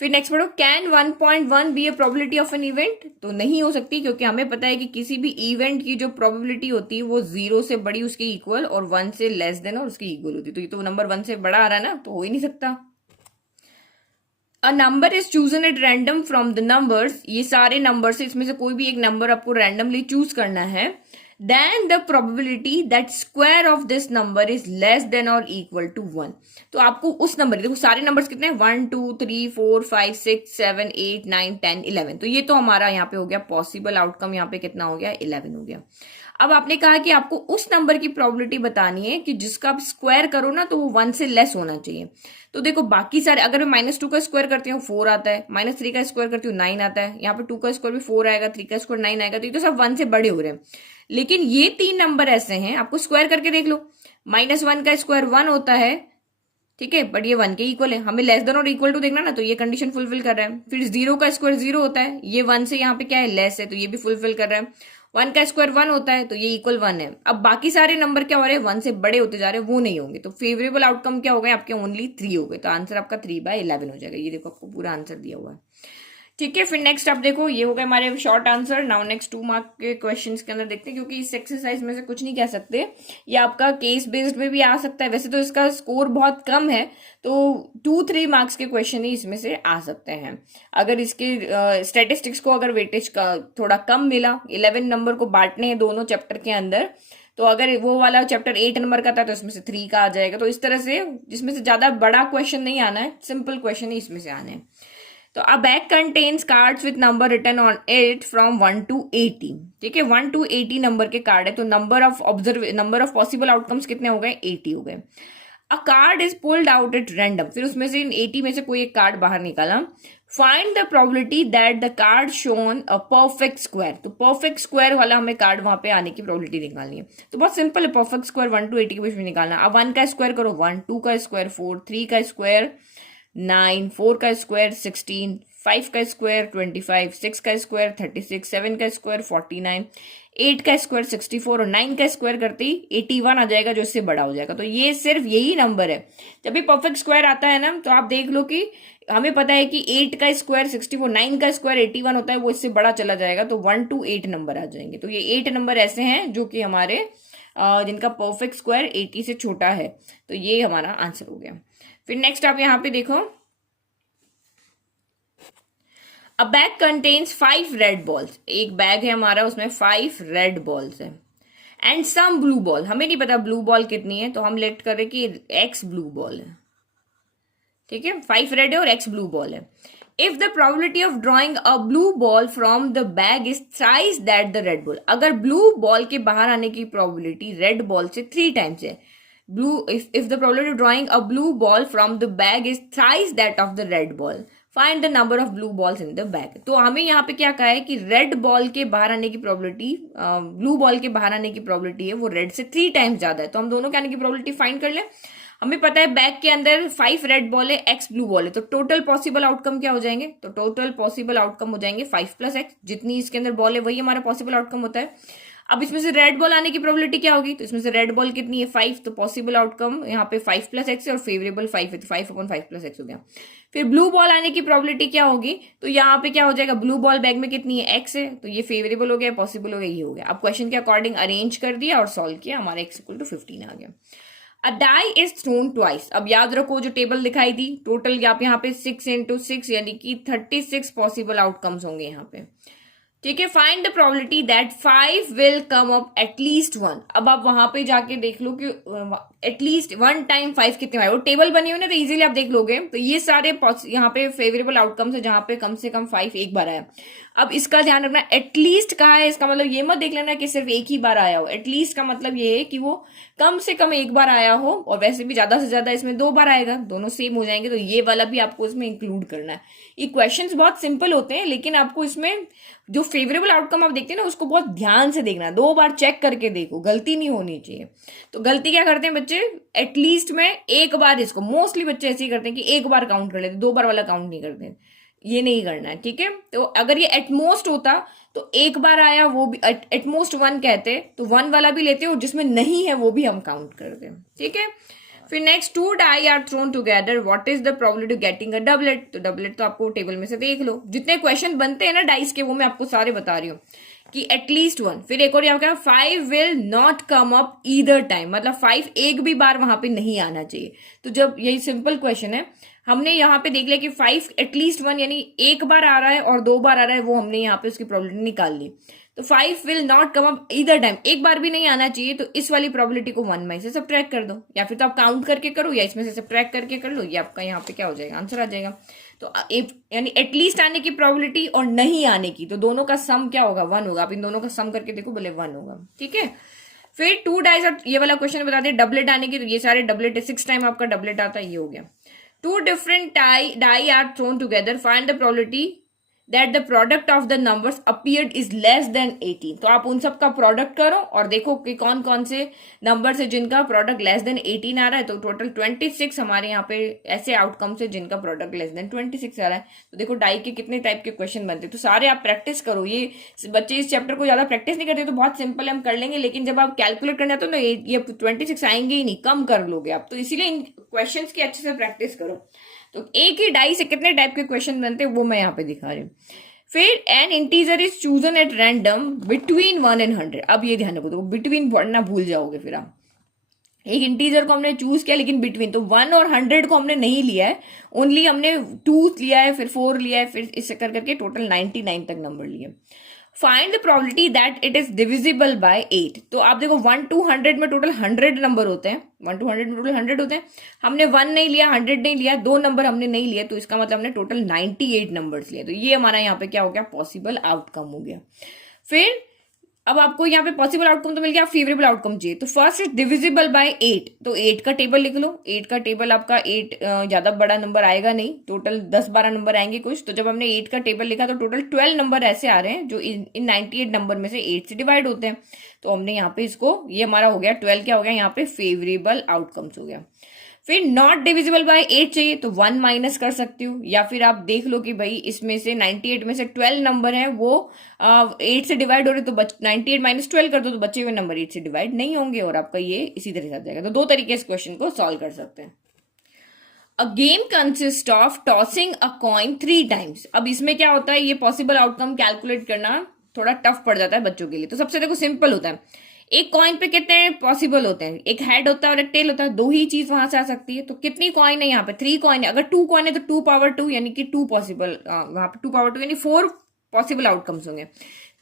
फिर नेक्स्ट पढ़ो, can 1.1 be a probability of an event. तो नहीं हो सकती, क्योंकि हमें पता है कि किसी भी इवेंट की जो प्रोबेबिलिटी होती है वो 0 से बड़ी उसके इक्वल और 1 से लेस देन और उसकी इक्वल होती है। तो ये तो नंबर 1 से बड़ा आ रहा है ना, तो हो ही नहीं सकता। A number is chosen at random from the numbers. ये सारे नंबर से इसमें से कोई भी एक नंबर आपको रैंडमली चूज करना है। Then the probability that square of this number is less than or equal to 1। तो आपको उस नंबर, देखो सारे नंबर्स कितने हैं? 1 2 3 4 5 6 7 8 9 10 11। तो ये तो हमारा यहाँ पे हो गया पॉसिबल आउटकम। यहाँ पे कितना हो गया? 11 हो गया। अब आपने कहा कि आपको उस नंबर की प्रोबेबिलिटी बतानी है कि जिसका आप स्क्वायर करो ना तो वो 1 से लेस होना चाहिए। तो देखो बाकी सारे, अगर मैं -2 का स्क्वायर करती हूँ 4 आता है, -3 का स्क्वायर करती हूँ 9 आता है, यहाँ पे 2 का स्क्वायर भी 4 आएगा, 3 का स्क्वायर 9 आएगा। तो ये तो सब 1 से बड़े हो रहे हैं। लेकिन ये 3 नंबर ऐसे हैं, आपको स्क्वायर करके देख लो। -1 का स्क्वायर 1 होता है, ठीक है, बट ये 1 के इक्वल है। हमें लेस देन और इक्वल टू देखना ना, तो ये कंडीशन फुलफिल कर रहा है। फिर 0 का स्क्वायर 0 होता है, ये 1 से यहाँ पे क्या है? लेस है, तो ये भी फुलफिल कर रहा है। 1 का स्क्वायर 1 होता है, तो ये इक्वल 1 है। अब बाकी सारे नंबर क्या हो रहे हैं, 1 से बड़े होते जा रहे हैं, वो नहीं होंगे, तो फेवरेबल आउटकम क्या हो गए आपके, ओनली 3 हो गए। तो आंसर आपका 3/11 हो जाएगा। ये देखो आपको पूरा आंसर दिया हुआ है, ठीक है। फिर नेक्स्ट आप देखो, ये हो गए हमारे short answer. Now next 2 mark के क्वेश्चंस के अंदर देखते हैं, क्योंकि इस एक्सरसाइज में से कुछ नहीं कह सकते, ये आपका केस बेस्ड में भी आ सकता है। वैसे तो इसका स्कोर बहुत कम है, तो 2-3 मार्क्स के क्वेश्चन ही इसमें से आ सकते हैं। अगर इसके स्टेटिस्टिक्स को अगर वेटेज का थोड़ा कम मिला, 11 नंबर को बांटने हैं दोनों चैप्टर के अंदर, तो अगर वो वाला चैप्टर 8 नंबर का था तो इसमें से 3 का आ जाएगा। तो इस तरह से जिसमें से ज्यादा बड़ा क्वेश्चन नहीं आना है, सिंपल क्वेश्चन ही इसमें से आने हैं। तो a bag contains cards with number written on it from 1 to 80, ठीक है। 1 to 80 नंबर के कार्ड है, तो नंबर ऑफ पॉसिबल आउटकम्स कितने हो गए, 80 हो गए। अ card is pulled out at random, फिर उसमें से इन 80 में से कोई एक कार्ड बाहर निकाला। Find the probability that the card shown a perfect square, तो परफेक्ट स्क्वायर वाला हमें कार्ड वहां पे आने की प्रोबेबिलिटी निकालनी है। तो बहुत सिंपल है, परफेक्ट स्क्वायर 1 to 80 के बीच में निकालना। अब 1 का स्क्वायर करो 1, 2 का स्क्वायर 4, 3 का स्क्वायर 9, 4 का स्क्वायर 16, 5 का स्क्वायर 25, 6 का स्क्वायर 36, 7 का स्क्वायर 49, 8 का स्क्वायर 64 और 9 का स्क्वायर करते ही 81 आ जाएगा, जो इससे बड़ा हो जाएगा। तो ये सिर्फ यही नंबर है। जब भी परफेक्ट स्क्वायर आता है ना, तो आप देख लो कि हमें पता है कि 8 का स्क्वायर 64, 9 का स्क्वायर 81 होता है, वो इससे बड़ा चला जाएगा, तो 1 to 8 नंबर आ जाएंगे। तो ये 8 नंबर ऐसे हैं जो कि हमारे जिनका परफेक्ट स्क्वायर 80 से छोटा है। तो ये हमारा आंसर हो गया। फिर नेक्स्ट आप यहां पे देखो, अ बैग कंटेन्स 5 रेड बॉल्स, एक बैग है हमारा, उसमें 5 रेड बॉल्स है, एंड सम ब्लू बॉल, हमें नहीं पता ब्लू बॉल कितनी है, तो हम लेट करें कि एक्स ब्लू बॉल है, ठीक है। 5 रेड है और एक्स ब्लू बॉल है। If the probability of drawing a blue ball from the bag is thrice that the red ball, अगर ब्लू बॉल के बाहर आने की प्रोबेबिलिटी रेड बॉल से 3 टाइम्स है, if the probability of drawing a blue ball from the bag is thrice that of the red ball, find the number of blue balls in the bag। तो हमें यहाँ पे क्या कहा है कि रेड बॉल के बाहर आने की प्रोबेबिलिटी, ब्लू बॉल के बाहर आने की प्रोबेबिलिटी है वो रेड से 3 टाइम्स ज्यादा है। तो हम दोनों के आने की प्रोबेबिलिटी फाइंड कर ले। हमें पता है बैग के अंदर 5 रेड बॉल है, एक्स ब्लू बॉल है, तो टोटल पॉसिबल आउटकम क्या हो जाएंगे, तो टोटल पॉसिबल आउटकम हो जाएंगे 5 + x, जितनी इसके अंदर बॉल है वही हमारा पॉसिबल आउटकम होता है। अब इसमें से रेड बॉल आने की प्रोबेबिलिटी क्या होगी, तो इसमें से रेड बॉल कितनी है 5, तो पॉसिबल आउटकम यहाँ पे 5 + x है और फेवरेबल 5 है, तो 5/5 + x हो गया। फिर ब्लू बॉल आने की प्रोबेबिलिटी क्या होगी, तो यहाँ पे क्या हो जाएगा, ब्लू बॉल बैग में कितनी है x है, तो ये फेवरेबल हो गया, पॉसिबल हो गया, ये हो गया। अब क्वेश्चन के अकॉर्डिंग अरेंज कर दिया और सॉल्व किया, हमारा x = 15 आ गया। अ डाई इज थ्रोन ट्वाइस, अब याद रखो जो टेबल दिखाई दी, टोटल आप यहाँ पे 6 × 6 यानी कि 36 पॉसिबल आउटकम्स होंगे यहाँ पे, ठीक है। Find the probability that 5 will come up at least 1। अब आप वहां पे जाके देख लो कि एटलीस्ट 1 टाइम 5 कितने आए, वो टेबल बनी हुई ना, तो इजीली आप देख लोगे। तो ये सारे यहाँ पे फेवरेबल आउटकम्स है जहां पे कम से कम 5 एक बार आया। अब इसका ध्यान रखना, एटलीस्ट कहा है, इसका मतलब ये मत देख लेना कि सिर्फ एक ही बार आया हो। एटलीस्ट का मतलब ये है कि वो कम से कम एक बार आया हो, और वैसे भी ज्यादा से ज्यादा इसमें 2 बार आएगा, दोनों सेम हो जाएंगे, तो ये वाला भी आपको इसमें इंक्लूड करना है। ये क्वेश्चंस बहुत सिंपल होते हैं, लेकिन आपको इसमें जो फेवरेबल आउटकम आप देखते हैं ना, उसको बहुत ध्यान से देखना, 2 बार चेक करके देखो, गलती नहीं होनी चाहिए। तो गलती क्या करते हैं बच्चे, एटलीस्ट में एक बार, इसको मोस्टली बच्चे ऐसे ही करते हैं कि एक बार काउंट कर लेते, 2 बार वाला काउंट नहीं करते, ये नहीं करना है, ठीक है। तो अगर ये एटमोस्ट होता तो एक बार आया, वो भी एटमोस्ट 1 कहते, तो 1 वाला भी लेते, और जिसमें नहीं है वो भी हम काउंट करते हैं, ठीक है। फिर next, 2 die are thrown together, what is the probability of getting a doublet. तो डबलेट तो आपको टेबल में से देख लो, जितने क्वेश्चन बनते हैं ना डाइस के, वो मैं आपको सारे बता रही हूँ कि एटलीस्ट 1। फिर एक और यहाँ क्या, 5 will not come up either time, मतलब 5 एक भी बार वहां पे नहीं आना चाहिए। तो जब यही सिंपल क्वेश्चन है, हमने यहाँ पे देख लिया कि 5 एटलीस्ट 1 यानी एक बार आ रहा है और 2 बार आ रहा है, वो हमने यहाँ पे उसकी प्रोबेबिलिटी निकाल ली। तो 5 will not come up either time, एक बार भी नहीं आना चाहिए, तो इस वाली प्रोबेबिलिटी को 1 में से सब्ट्रैक्ट कर दो, या फिर तो आप काउंट करके करो या इसमें से सब्ट्रैक्ट करके कर लो, ये आपका यहाँ पे क्या हो जाएगा, आंसर आ जाएगा। तो यानी एटलीस्ट आने की प्रोबेबिलिटी और नहीं आने की, तो दोनों का सम क्या होगा, 1 होगा। आप इन दोनों का सम करके देखो, भले 1 होगा, ठीक है। फिर 2 डाइज, ये वाला क्वेश्चन बता दें डबलेट आने की, तो ये सारे डबलेट है, 6 टाइम आपका डबलेट आता है, ये हो गया। 2 different die are thrown together, find the probability that the product of the numbers appeared is less than 18। तो आप उन सब का प्रोडक्ट करो और देखो कि कौन कौन से नंबर है जिनका प्रोडक्ट लेस देन 18 आ रहा है। तो टोटल 26 हमारे यहाँ पे ऐसे आउटकम्स है जिनका प्रोडक्ट लेस देन 26 आ रहा है। तो देखो डाई के कितने टाइप के क्वेश्चन बनते हैं। तो सारे आप प्रैक्टिस करो। ये बच्चे इस चैप्टर को ज्यादा प्रैक्टिस नहीं करते तो बहुत सिंपल हम कर लेंगे, लेकिन जब आप कैलकुलेट करने आते हो ना ये 26 आएंगे ही नहीं, कम कर लोगे आप। तो इसीलिए इन क्वेश्चन की अच्छे से प्रैक्टिस करो। तो एक ही डाई से कितने टाइप के क्वेश्चन बनते हैं वो मैं यहाँ पे दिखा रही हूँ। फिर N integer is chosen at random between 1 and 100। अब ये ध्यान रखो, तो बिटवीन पढ़ना भूल जाओगे फिर आप। एक इंटीजर को हमने चूज किया लेकिन बिटवीन, तो 1 और 100 को हमने नहीं लिया है, ओनली हमने 2 लिया है, फिर 4 लिया है, फिर इससे कर करके टोटल 99 तक नंबर लिए। Find the probability that it is divisible by 8। तो आप देखो 1 to 100 में टोटल 100 नंबर होते हैं, 1 to 100 में टोटल 100 होते हैं। हमने 1 नहीं लिया, 100 नहीं लिया, 2 नंबर हमने नहीं लिए, तो इसका मतलब हमने टोटल 98 नंबर्स लिए। तो ये हमारा यहाँ पे क्या हो गया, पॉसिबल आउटकम हो गया। फिर अब आपको यहाँ पे पॉसिबल आउटकम तो मिल गया, फेवरेबल आउटकम चाहिए। तो फर्स्ट इज डिविजिबल बाय 8। तो 8 का टेबल लिख लो। 8 का टेबल आपका 8 ज्यादा बड़ा नंबर आएगा नहीं, टोटल 10-12 नंबर आएंगे कुछ। तो जब हमने 8 का टेबल लिखा तो टोटल 12 नंबर ऐसे आ रहे हैं जो इन 98 नंबर में से 8 से डिवाइड होते हैं। तो हमने यहाँ पे इसको, ये हमारा हो गया 12, क्या हो गया यहाँ पे फेवरेबल आउटकम्स हो गया। फिर नॉट डिविजिबल बाय 8 चाहिए तो 1 माइनस कर सकती हूँ, या फिर आप देख लो कि भाई इसमें से 98 में से 12 नंबर है वो 8 से डिवाइड हो रहे, तो 98 माइनस 12 कर दो तो बचे हुए नंबर 8 से डिवाइड नहीं होंगे और आपका ये इसी तरह से आ जाएगा। तो 2 तरीके इस क्वेश्चन को सॉल्व कर सकते हैं। A game consist of tossing a coin 3 times। अब इसमें क्या होता है, ये पॉसिबल आउटकम कैलकुलेट करना थोड़ा टफ पड़ जाता है बच्चों के लिए। तो सबसे देखो सिंपल होता है, एक कॉइन पे कितने पॉसिबल होते हैं, एक हेड होता है और एक टेल होता है, 2 ही चीज वहां से आ सकती है। तो कितनी कॉइन है यहाँ पे, 3 कॉइन है। अगर 2 कॉइन है तो 2 power 2 यानी कि 2 पॉसिबल, वहां पे 2 power 2 यानी 4 पॉसिबल आउटकम्स होंगे।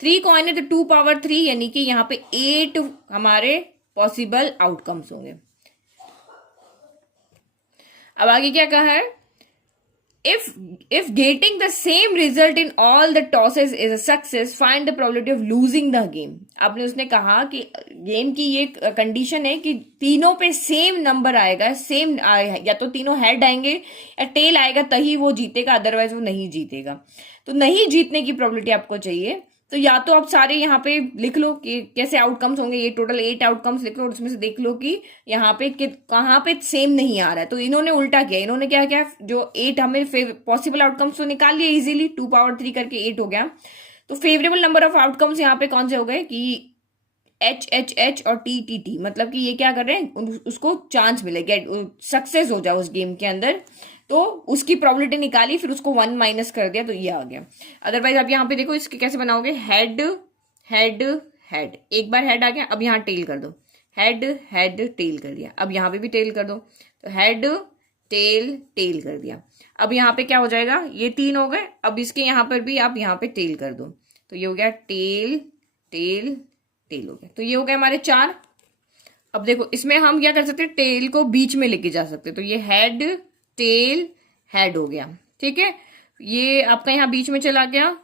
3 कॉइन है तो 2 power 3 यानी कि यहाँ पे 8 हमारे पॉसिबल आउटकम्स होंगे। अब आगे क्या कहा है, if getting the same result in all the tosses is a success, find the probability of losing the game। आपने उसने कहा कि गेम की ये कंडीशन है कि तीनों पे सेम नंबर आएगा, सेम या तो तीनों हेड आएंगे या टेल आएगा तभी वो जीतेगा, अदरवाइज वो नहीं जीतेगा। तो नहीं जीतने की प्रोबेबिलिटी आपको चाहिए। तो या तो आप सारे यहाँ पे लिख लो कि कैसे आउटकम्स होंगे, ये टोटल 8 आउटकम्स लिख लो और उसमें से देख लो कि यहाँ पे कहाँ पे सेम नहीं आ रहा है। तो इन्होंने उल्टा किया, इन्होंने क्या किया, जो 8 हमें पॉसिबल आउटकम्स तो निकाल लिया इजीली, 2 power 3 करके 8 हो गया। तो फेवरेबल नंबर ऑफ आउटकम्स यहाँ पे कौन से हो गए कि H और T, मतलब कि ये क्या कर रहे हैं, उसको चांस मिलेगा, सक्सेस हो जाए उस गेम के अंदर। तो उसकी प्रोबेबिलिटी निकाली, फिर उसको 1 माइनस कर दिया तो ये आ गया। अदरवाइज आप यहाँ पे देखो इसके कैसे बनाओगे, हेड हेड हेड, एक बार हेड आ गया, अब यहाँ टेल कर दो, हेड हेड टेल कर दिया, अब यहाँ पे भी टेल कर दो, तो हेड टेल टेल कर दिया। अब यहाँ पे क्या हो जाएगा, ये 3 हो गए, अब इसके यहाँ पर भी आप यहाँ पे टेल कर दो, तो ये हो गया टेल टेल टेल हो गया। तो ये हो गया हमारे 4। अब देखो इसमें हम क्या कर सकते हैं, टेल को बीच में लेके जा सकते हैं। तो ये हेड टेल हेड हो गया, ठीक है। ये आपका यहाँ बीच में चला गया,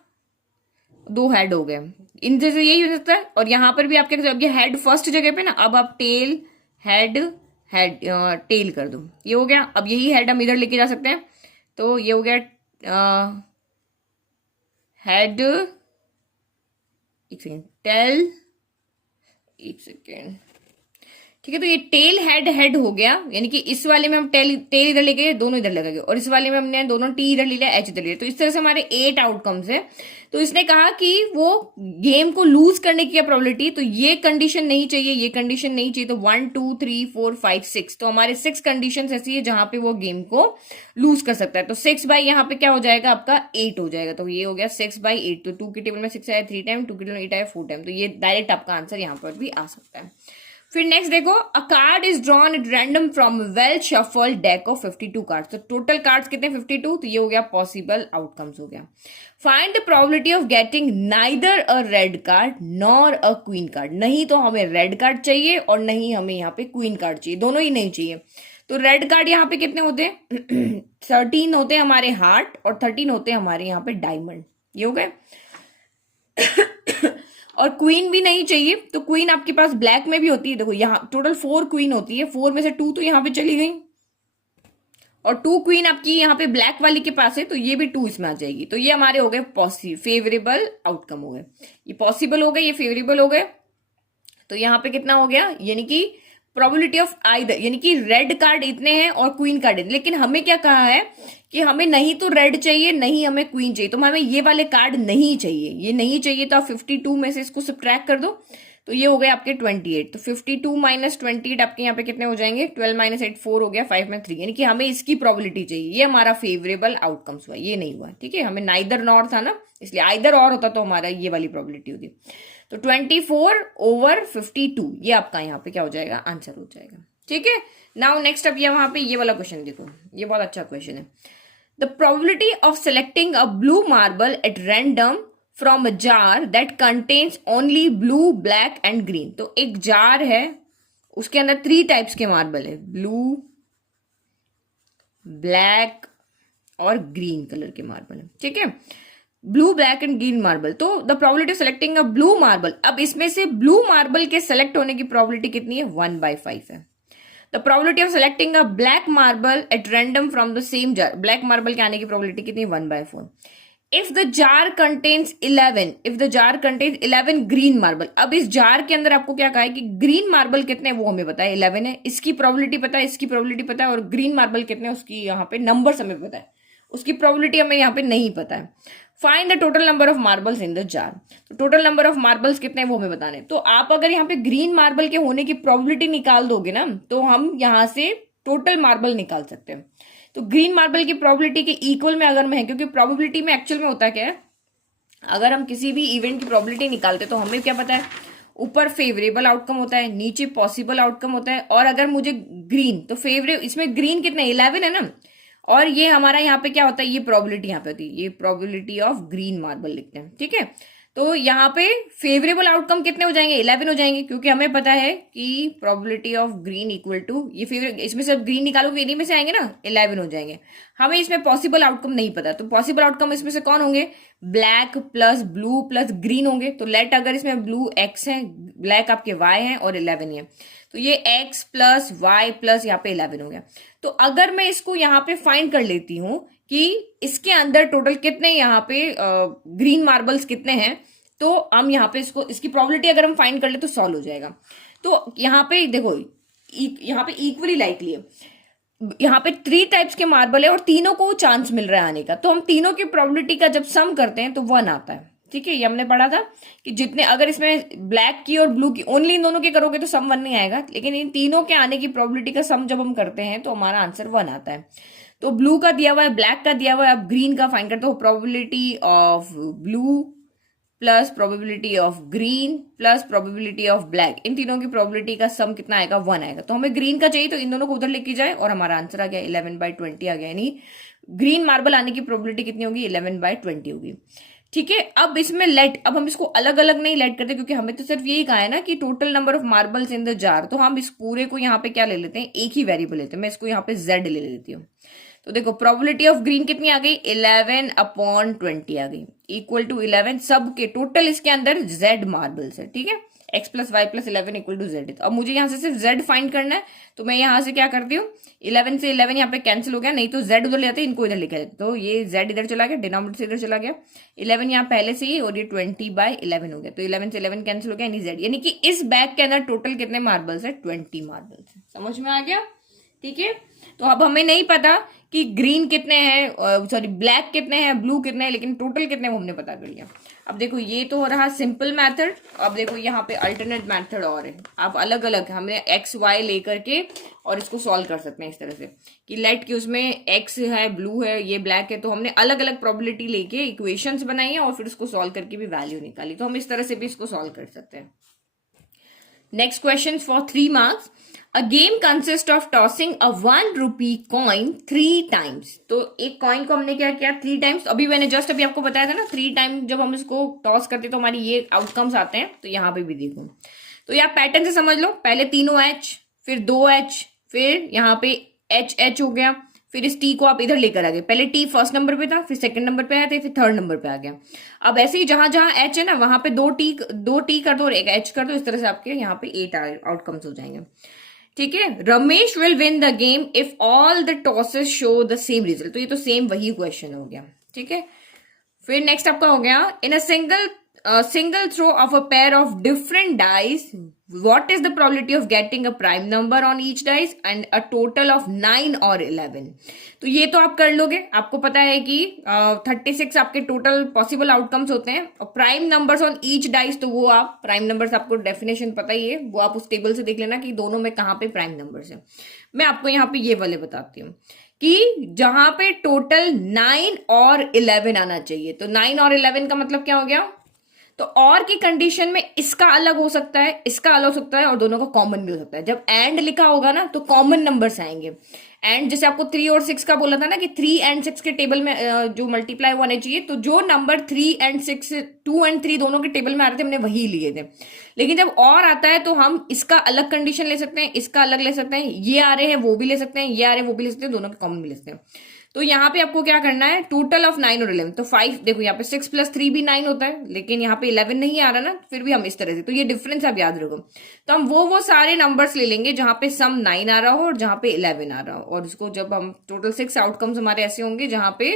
2 हेड हो गए, इन जैसे यही हो सकता है। और यहाँ पर भी आप क्या कर, अब ये हेड फर्स्ट जगह पे ना, अब आप टेल हेड हेड टेल कर दो, ये हो गया। अब यही हेड हम इधर लेके जा सकते हैं, तो ये हो गया हेड, एक सेकेंड, टेल, एक सेकेंड, ठीक है। तो ये टेल हेड हेड हो गया, यानी कि इस वाले में हम टेल इधर लेके गए, दोनों इधर लगे, और इस वाले में हमने दोनों टी इधर ले लिया, एच इधर लिया। तो इस तरह से हमारे 8 आउटकम्स है। तो इसने कहा कि वो गेम को लूज करने की क्या प्रोबेबिलिटी, तो ये कंडीशन नहीं चाहिए, ये कंडीशन नहीं चाहिए, तो 1 2 3 4 5 6, तो हमारे 6 कंडीशन ऐसी है जहां पे वो गेम को लूज कर सकता है। तो 6 बाई यहाँ पे क्या हो जाएगा, आपका 8 हो जाएगा। तो ये हो गया 6 by 8। तो 2 के टेबल में 6 आया 3 टाइम, 2 के टेबल में 8 आया 4 टाइम। तो ये डायरेक्ट आपका आंसर यहाँ पर भी आ सकता है। फिर नेक्स्ट देखो, अ card is drawn at random from well shuffled deck of 52 cards. तो टोटल कार्ड्स कितने, 52। तो ये हो गया पॉसिबल आउटकम्स हो गया। Find the probability of getting neither a red card nor a queen card. नहीं तो हमें रेड कार्ड चाहिए और नहीं हमें यहाँ पे क्वीन कार्ड चाहिए, दोनों ही नहीं चाहिए। तो रेड कार्ड यहाँ पे कितने होते हैं 13 होते हैं हमारे हार्ट, और 13 होते हैं हमारे यहाँ पे डायमंड, ये हो गए। और क्वीन भी नहीं चाहिए, तो क्वीन आपके पास ब्लैक में भी होती है। देखो यहाँ टोटल 4 क्वीन होती है, 4 में से 2 तो यहाँ पे चली गई, और 2 क्वीन आपकी यहाँ पे ब्लैक वाली के पास है, तो ये भी 2 इसमें आ जाएगी। तो ये हमारे हो गए फेवरेबल आउटकम हो गए, ये पॉसिबल हो गए, ये फेवरेबल हो गए। तो यहाँ पे कितना हो गया, यानी कि प्रोबेबिलिटी ऑफ आइदर, यानी कि रेड कार्ड इतने हैं और क्वीन कार्ड इतने। लेकिन हमें क्या कहा है कि हमें नहीं तो रेड चाहिए, नहीं हमें क्वीन चाहिए, तो हमें ये वाले कार्ड नहीं चाहिए, ये नहीं चाहिए। तो आप 52 में से इसको सब्ट्रैक्ट कर दो, तो ये हो गए आपके 28। तो 52 माइनस 28 आपके यहाँ पे कितने हो जाएंगे, 12 माइनस 8 4 हो गया, 5 में 3, यानी कि हमें इसकी प्रोबेबिलिटी चाहिए। ये हमारा फेवरेबल आउटकम्स हुआ, ये नहीं हुआ, ठीक है। हमें नाइदर नॉर था ना, इसलिए आइदर और होता तो हमारा ये वाली प्रोबेबिलिटी होती। तो 24/52 ये आपका यहाँ पे क्या हो जाएगा, आंसर हो जाएगा, ठीक है। नाउ नेक्स्ट अब ये वहां पे ये वाला क्वेश्चन देखो, ये बहुत अच्छा क्वेश्चन है। The probability of selecting a blue marble eight random from a jar that contains only blue, black and green. तो एक जार है, उसके अंदर 3 टाइप्स के मार्बल है, ब्लू, ब्लैक और ग्रीन कलर के मार्बल है, ठीक है। Blue, black and green marble. तो the probability of selecting a blue marble, अब इसमें से ब्लू मार्बल के सेलेक्ट होने की प्रोबेबिलिटी कितनी है, 1/5 है। The probability of selecting a black marble eight random from the same jar, black marble के आने की प्रोबेबिलिटी कितनी है, 1/4। If the jar contains 11 green marble, अब इस जार के अंदर आपको क्या कहा है कि ग्रीन मार्बल कितने हैं वो हमें पता है, 11 है, इसकी प्रोबेबिलिटी पता है, इसकी प्रोबेबिलिटी पता है, और ग्रीन मार्बल कितने हैं उसकी यहाँ पे नंबर्स हमें पता है, उसकी प्रोबेबिलिटी हमें यहाँ पे नहीं पता है। Find the total number of marbles in the jar, तो टोटल नंबर ऑफ मार्बल्स कितने हैं वो हमें बताने। तो आप अगर यहाँ पे ग्रीन मार्बल के होने की प्रोबेबिलिटी निकाल दोगे ना, तो हम यहाँ से टोटल मार्बल निकाल सकते हैं। तो ग्रीन मार्बल की प्रोबेबिलिटी के इक्वल में अगर मैं है, क्योंकि प्रोबेबिलिटी में एक्चुअल में होता क्या है, अगर हम किसी भी इवेंट की प्रोबेबिलिटी निकालते तो हमें क्या पता है, ऊपर फेवरेबल आउटकम होता है, नीचे पॉसिबल आउटकम होता है, और अगर मुझे ग्रीन, तो फेवरेबल इसमें ग्रीन कितने 11 है ना, और ये हमारा यहाँ पे क्या होता है, ये प्रोबेबिलिटी यहाँ पे होती है, ये प्रोबेबिलिटी ऑफ ग्रीन मार्बल लिखते हैं, ठीक है। तो यहाँ पे फेवरेबल आउटकम कितने हो जाएंगे, 11 हो जाएंगे, क्योंकि हमें पता है कि probability of green equal to ये फेवरेट, इसमें से ग्रीन निकालोगे इन्हीं में से आएंगे ना, 11 हो जाएंगे। हमें इसमें पॉसिबल आउटकम नहीं पता, तो पॉसिबल आउटकम इसमें से कौन होंगे, black plus blue plus green होंगे। तो लेट अगर इसमें ब्लू x है, ब्लैक आपके y है और 11 है, तो ये x प्लस y प्लस यहाँ पे 11 हो गया। तो अगर मैं इसको यहाँ पे फाइंड कर लेती हूं कि इसके अंदर टोटल कितने यहाँ पे ग्रीन मार्बल्स कितने हैं, तो हम यहाँ पे इसको, इसकी प्रोबेबिलिटी अगर हम फाइंड कर ले तो सॉल्व हो जाएगा। तो यहाँ पे देखो, यहाँ पे इक्वली लाइकली है, यहाँ पे 3 टाइप्स के मार्बल है और तीनों को चांस मिल रहा है आने का, तो हम तीनों की प्रोबेबिलिटी का जब सम करते हैं तो 1 आता है, ठीक है। ये हमने पढ़ा था कि जितने, अगर इसमें ब्लैक की और ब्लू की, ओनली इन दोनों की करोगे तो सम 1 नहीं आएगा, लेकिन इन तीनों के आने की प्रोबेबिलिटी का सम जब हम करते हैं तो हमारा आंसर 1 आता है। तो ब्लू का दिया हुआ है, ब्लैक का दिया हुआ है, अब ग्रीन का फाइंड करते हो, probability of blue plus probability of green plus probability of black, इन तीनों की प्रोबेबिलिटी का सम कितना आएगा, 1 आएगा। तो हमें ग्रीन का चाहिए, तो इन दोनों को उधर लेके जाए और हमारा आंसर आ गया 11/20 आ गया, यानी ग्रीन मार्बल आने की प्रोबेबिलिटी कितनी होगी, 11/20 होगी, ठीक है। अब इसमें लेट, अब हम इसको अलग अलग नहीं लेट करते, क्योंकि हमें तो सिर्फ यही कहा है ना कि total number of marbles in the jar, तो हम इस पूरे को यहाँ पे क्या ले लेते हैं, एक ही वेरिएबल लेते हैं। मैं इसको यहाँ पे z ले लेती हूँ। तो देखो प्रोबेबिलिटी ऑफ ग्रीन कितनी आ गई, 11/20 आ गई, इक्वल टू 11, सब के टोटल इसके अंदर z मार्बल्स है, ठीक है। x plus y plus 11 equal to z। अब मुझे यहाँ से सिर्फ z फाइंड करना है, तो मैं यहाँ से क्या करती हूँ, 11 से 11 यहाँ पे कैंसिल हो गया, नहीं तो z उधर ले जाते, इनको इधर लेके जाते, तो ये z इधर चला गया, डिनोमिनेटर से इधर चला गया, 11 यहाँ पहले से ही, और ये 20/11 हो गया, तो 11 से 11 कैंसिल हो गया, यानी z, यानी कि इस बैग के अंदर टोटल कितने मार्बल्स है, 20 मार्बल्स है। समझ में आ गया, ठीक है। तो अब हमें नहीं पता कि ग्रीन कितने हैं, सॉरी ब्लैक कितने हैं, ब्लू कितने हैं, लेकिन टोटल कितने वो हमने पता कर लिया। अब देखो ये तो हो रहा सिंपल मेथड, अब देखो यहाँ पे अल्टरनेट मेथड और है, आप अलग अलग हमें एक्स वाई लेकर के और इसको सॉल्व कर सकते हैं इस तरह से कि लेट की उसमें एक्स है, ब्लू है, ये ब्लैक है, तो हमने अलग अलग प्रोबेबिलिटी लेके इक्वेशंस बनाई है और फिर उसको सॉल्व करके भी वैल्यू निकाली, तो हम इस तरह से भी इसको सॉल्व कर सकते हैं। Next question for 3 marks. A game consists of tossing a 1 rupee coin 3 times. तो एक कॉइन को हमने क्या किया 3 टाइम्स, अभी मैंने जस्ट अभी आपको बताया था ना 3 टाइम जब हम इसको टॉस करते तो हमारी ये आउटकम्स आते हैं, तो यहाँ पे भी देखो, तो यहाँ पैटर्न से समझ लो, पहले तीनों H, फिर 2H, फिर यहाँ पे H हो गया, फिर इस T को आप इधर लेकर आ गए, पहले T फर्स्ट नंबर पे था, फिर सेकंड नंबर पे आया था, फिर थर्ड नंबर पे आ गया। अब ऐसे ही जहां जहां H है ना वहां पे 2 T कर दो और एक H कर दो, इस तरह से आपके यहाँ पे 8 आउटकम्स हो जाएंगे। ठीक है, Ramesh will win the game if all the tosses show the same result. तो ये तो सेम वही क्वेश्चन हो गया। ठीक है, फिर नेक्स्ट आपका हो गया, in a single throw of a pair of different dice what is the probability of getting a prime number on each dice and a total of 9 और 11। तो ये तो आप कर लोगे, आपको पता है कि 36 आपके टोटल पॉसिबल आउटकम्स होते हैं, और prime numbers on each dice, तो वो आप प्राइम नंबर्स आपको डेफिनेशन पता ही है, वो आप उस टेबल से देख लेना कि दोनों में कहाँ पे प्राइम नंबर्स है। मैं आपको यहाँ पे ये वाले बताती हूँ कि जहां पे टोटल 9 और 11 आना चाहिए। तो 9 और 11 का मतलब क्या हो गया, तो और की कंडीशन में इसका अलग हो सकता है, इसका अलग हो सकता है, और दोनों का कॉमन भी हो सकता है। जब एंड लिखा होगा ना तो कॉमन नंबर्स आएंगे। एंड जैसे आपको 3 और 6 का बोला था ना कि 3 एंड 6 के टेबल में जो मल्टीप्लाई होने चाहिए, तो जो नंबर 3 एंड 6, 2 एंड 3 दोनों के टेबल में आ रहे थे, हमने वही लिए थे। लेकिन जब और आता है तो हम इसका अलग कंडीशन ले सकते हैं, इसका अलग ले सकते हैं, ये आ रहे हैं वो भी ले सकते हैं, ये आ रहे हैं वो भी ले सकते हैं, दोनों के कॉमन भी ले सकते हैं। तो यहाँ पे आपको क्या करना है, टोटल ऑफ 9 और 11, तो 5, देखो यहाँ पे 6 + 3 भी 9 होता है, लेकिन यहाँ पे 11 नहीं आ रहा ना, फिर भी हम इस तरह से, तो ये डिफरेंस आप याद रखो। तो हम वो सारे नंबर्स ले लेंगे जहां पे सम 9 आ रहा हो और जहां पे 11 आ रहा हो, और उसको जब हम टोटल 6 आउटकम्स हमारे ऐसे होंगे जहां पे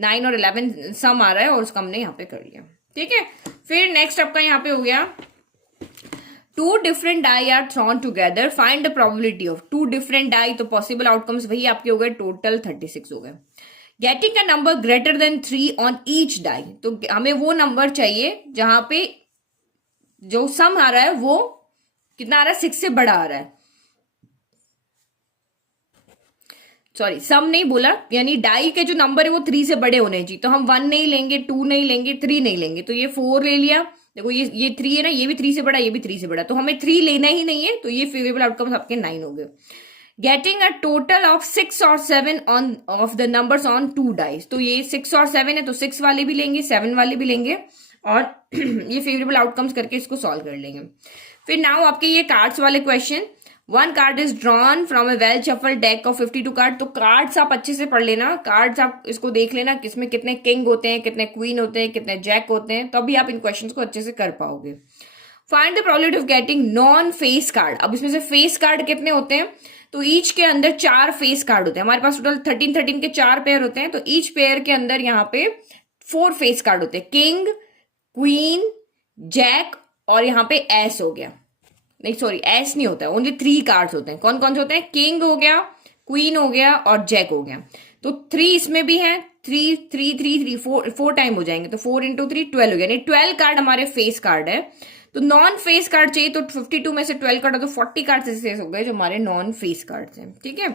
9 और 11 सम आ रहा है, और उसका हमने यहाँ पे कर लिया। ठीक है, फिर नेक्स्ट आपका यहाँ पे हो गया, two different die are thrown together, find the probability of two different die. तो पॉसिबल आउटकम्स वही आपके हो गए, टोटल 36 हो गए। Getting a number greater than 3 on each die, तो हमें वो नंबर चाहिए जहां पे जो सम आ रहा है वो कितना आ रहा है, 6 से बड़ा आ रहा है। सॉरी, सम नहीं बोला, यानी डाई के जो नंबर है वो 3 से बड़े होने चाहिए। तो हम 1 नहीं लेंगे, 2 नहीं लेंगे, 3 नहीं लेंगे। तो ये 4 ले लिया, देखो ये 3 है ना, ये भी 3 से बड़ा, ये भी 3 से बड़ा, तो हमें 3 लेना ही नहीं है। तो ये फेवरेबल आउटकम्स आपके 9 हो गए। गेटिंग अ टोटल ऑफ 6 और 7 on off the numbers on 2 dice, तो ये 6 और 7 है, तो 6 वाले भी लेंगे, 7 वाले भी लेंगे, और ये फेवरेबल आउटकम्स करके इसको सॉल्व कर लेंगे। फिर नाउ आपके ये कार्ड्स वाले question, 1 card is drawn from A well shuffled deck of 52 card. तो कार्ड्स आप अच्छे से पढ़ लेना, कार्ड्स आप इसको देख लेना किसमें कितने किंग होते हैं, कितने क्वीन होते हैं, कितने जैक होते हैं, तभी आप इन क्वेश्चंस को अच्छे से कर पाओगे। Find the probability of getting non face card. अब इसमें से फेस कार्ड कितने होते हैं, तो ईच के अंदर 4 फेस कार्ड होते हैं। हमारे पास टोटल 13 के 4 पेयर होते हैं, तो ईच पेयर के अंदर यहाँ पे 4 फेस कार्ड होते हैं, किंग, क्वीन, जैक, और यहाँ पे एस हो गया, नहीं सॉरी एस नहीं होता है, ओनली 3 कार्ड्स होते हैं। कौन कौन से होते हैं, किंग हो गया, क्वीन हो गया, और जैक हो गया। तो 3 इसमें भी है, 3 3 3 3 4 टाइम हो जाएंगे, तो 4 × 3 12 हो गया, नहीं 12 कार्ड हमारे फेस कार्ड है। तो नॉन फेस कार्ड चाहिए, तो 52 में से 12 कार्ड, तो 40 कार्ड ऐसे हो गए जो हमारे नॉन फेस कार्ड हैं। ठीक है,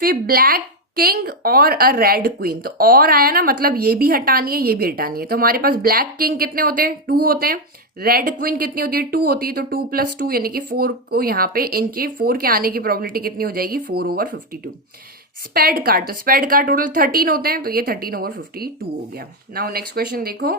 फिर ब्लैक किंग और अ रेड क्वीन, तो और आया ना, मतलब ये भी हटानी है, ये भी हटानी है। तो हमारे पास ब्लैक किंग कितने होते हैं, 2 होते हैं, रेड क्वीन कितनी होती है, 2 होती है, तो 2 + 2 यानी कि 4 को यहाँ पे इनके 4 के आने की प्रोबेबिलिटी कितनी हो जाएगी, 4/52। स्पेड कार्ड, तो स्पेड कार्ड टोटल 13 होते हैं, तो ये 13/52 हो गया। नाउ नेक्स्ट क्वेश्चन देखो,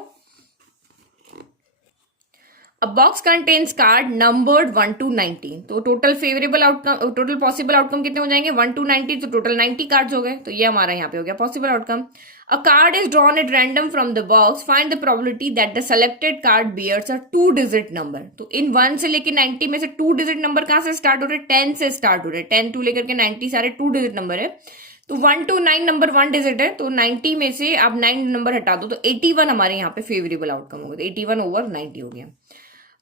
A box contains card numbered 1 to 19, तो total favourable outcome, total possible outcome कितने हो जाएंगे, 1 to 90, तो टोटल 90 कार्ड्स हो गए। तो ये हमारा यहाँ पे हो गया possible outcome. A card is drawn at random from the box, find the probability that the selected card bears a 2 digit number. तो इन 1 से लेकर 90 में से 2 डिजिट नंबर कहां से स्टार्ट हो रहे हैं, 10 से स्टार्ट हो रहे हैं, 10 to लेकर के 90 सारे 2 डिजिट नंबर है। तो 1 to 9 नंबर 1 डिजिट है, तो 90 में से आप 9 नंबर हटा दो, तो 81 हमारे यहाँ पे फेवरेबल आउटकम होगा। तो 81/90 हो गया।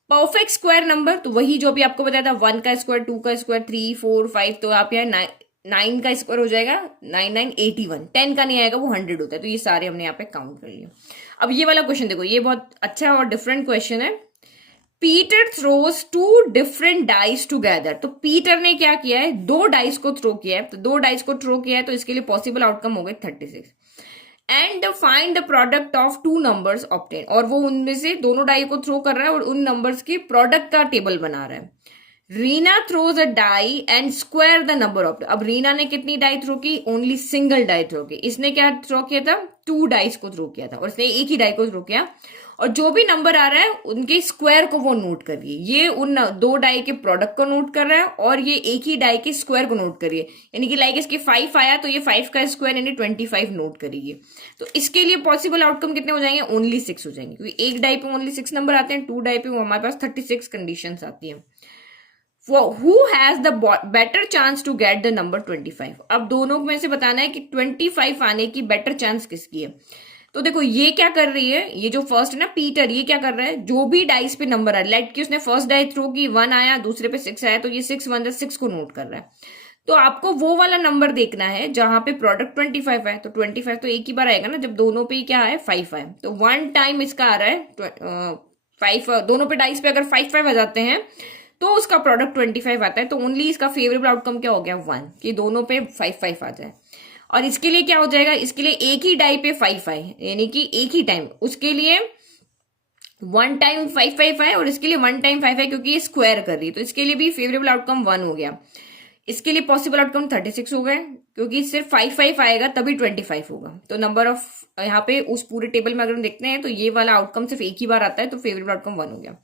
परफेक्ट स्क्वायर नंबर, तो वही जो भी आपको बताया था, 1 का स्क्वायर, 2 का स्क्वायर, 3 4 5, तो आप यहाँ 9 का स्क्वायर हो जाएगा 9 9 81, 10 का नहीं आएगा, वो 100 होता है। तो ये सारे हमने यहाँ पे काउंट कर लिए। अब ये वाला क्वेश्चन देखो, ये बहुत अच्छा और डिफरेंट क्वेश्चन है। Peter throws 2 different dice together, तो पीटर ने क्या किया है, 2 डाइस को थ्रो किया है, तो 2 डाइस को थ्रो किया है, तो इसके लिए पॉसिबल आउटकम हो गए 36। And find the product of 2 numbers obtain, और वो उनमें से दोनों डाई को थ्रो कर रहा है और उन नंबर्स की प्रोडक्ट का टेबल बना रहा है। Reena throws a die and square the number of, अब रीना ने कितनी डाई थ्रो की, ओनली सिंगल डाई थ्रो की। इसने क्या थ्रो किया था, 2 डाइस को थ्रो किया था, और इसने एक ही डाई को थ्रो किया, और जो भी नंबर आ रहा है उनके स्क्वायर को वो नोट करिए। ये उन 2 डाई के प्रोडक्ट को नोट कर रहा है, और ये एक ही डाई के स्क्वायर को नोट करिए, यानी कि लाइक इसके 5 आया, तो ये 5 का स्क्वायर यानी 25 नोट करिए। तो इसके लिए पॉसिबल आउटकम कितने हो जाएंगे, ओनली 6 हो जाएंगे, क्योंकि एक डाई पे ओनली 6 नंबर आते हैं, 2 डाई पे हमारे पास 36 कंडीशंस आती है। Who has the better chance to get the number 25। अब दोनों में से बताना है कि 25 आने की बेटर चांस किसकी है। तो देखो ये क्या कर रही है, ये जो फर्स्ट है ना पीटर, ये क्या कर रहा है, जो भी डाइस पे नंबर है, लेट की उसने फर्स्ट डाई थ्रो की 1 आया, दूसरे पे 6 आया, तो ये 6 1 6 को नोट कर रहा है। तो आपको वो वाला नंबर देखना है जहां पे प्रोडक्ट 25 है। तो 25 तो एक ही बार आएगा ना जब दोनों पे क्या है 5 है। तो 1 टाइम इसका आ रहा है 5, दोनों पे डाइस पे अगर 5 आ जाते हैं तो उसका प्रोडक्ट 25 आता है। तो ओनली इसका फेवरेबल आउटकम क्या हो गया 1, कि दोनों पे 5 आ जाए। और इसके लिए क्या हो जाएगा, इसके लिए एक ही डाई पे 5 आए, यानी कि एक ही टाइम, उसके लिए 1 टाइम 5 आए और इसके लिए 1 टाइम 5 आए, क्योंकि ये स्क्वायर कर रही है। तो इसके लिए भी फेवरेबल आउटकम 1 हो गया। इसके लिए पॉसिबल आउटकम 36 हो गए, क्योंकि सिर्फ 5 आएगा तभी 25 होगा। तो नंबर ऑफ यहाँ पे उस पूरे टेबल में अगर हम देखते हैं तो ये वाला आउटकम सिर्फ एक ही बार आता है, तो फेवरेबल आउटकम 1 हो गया।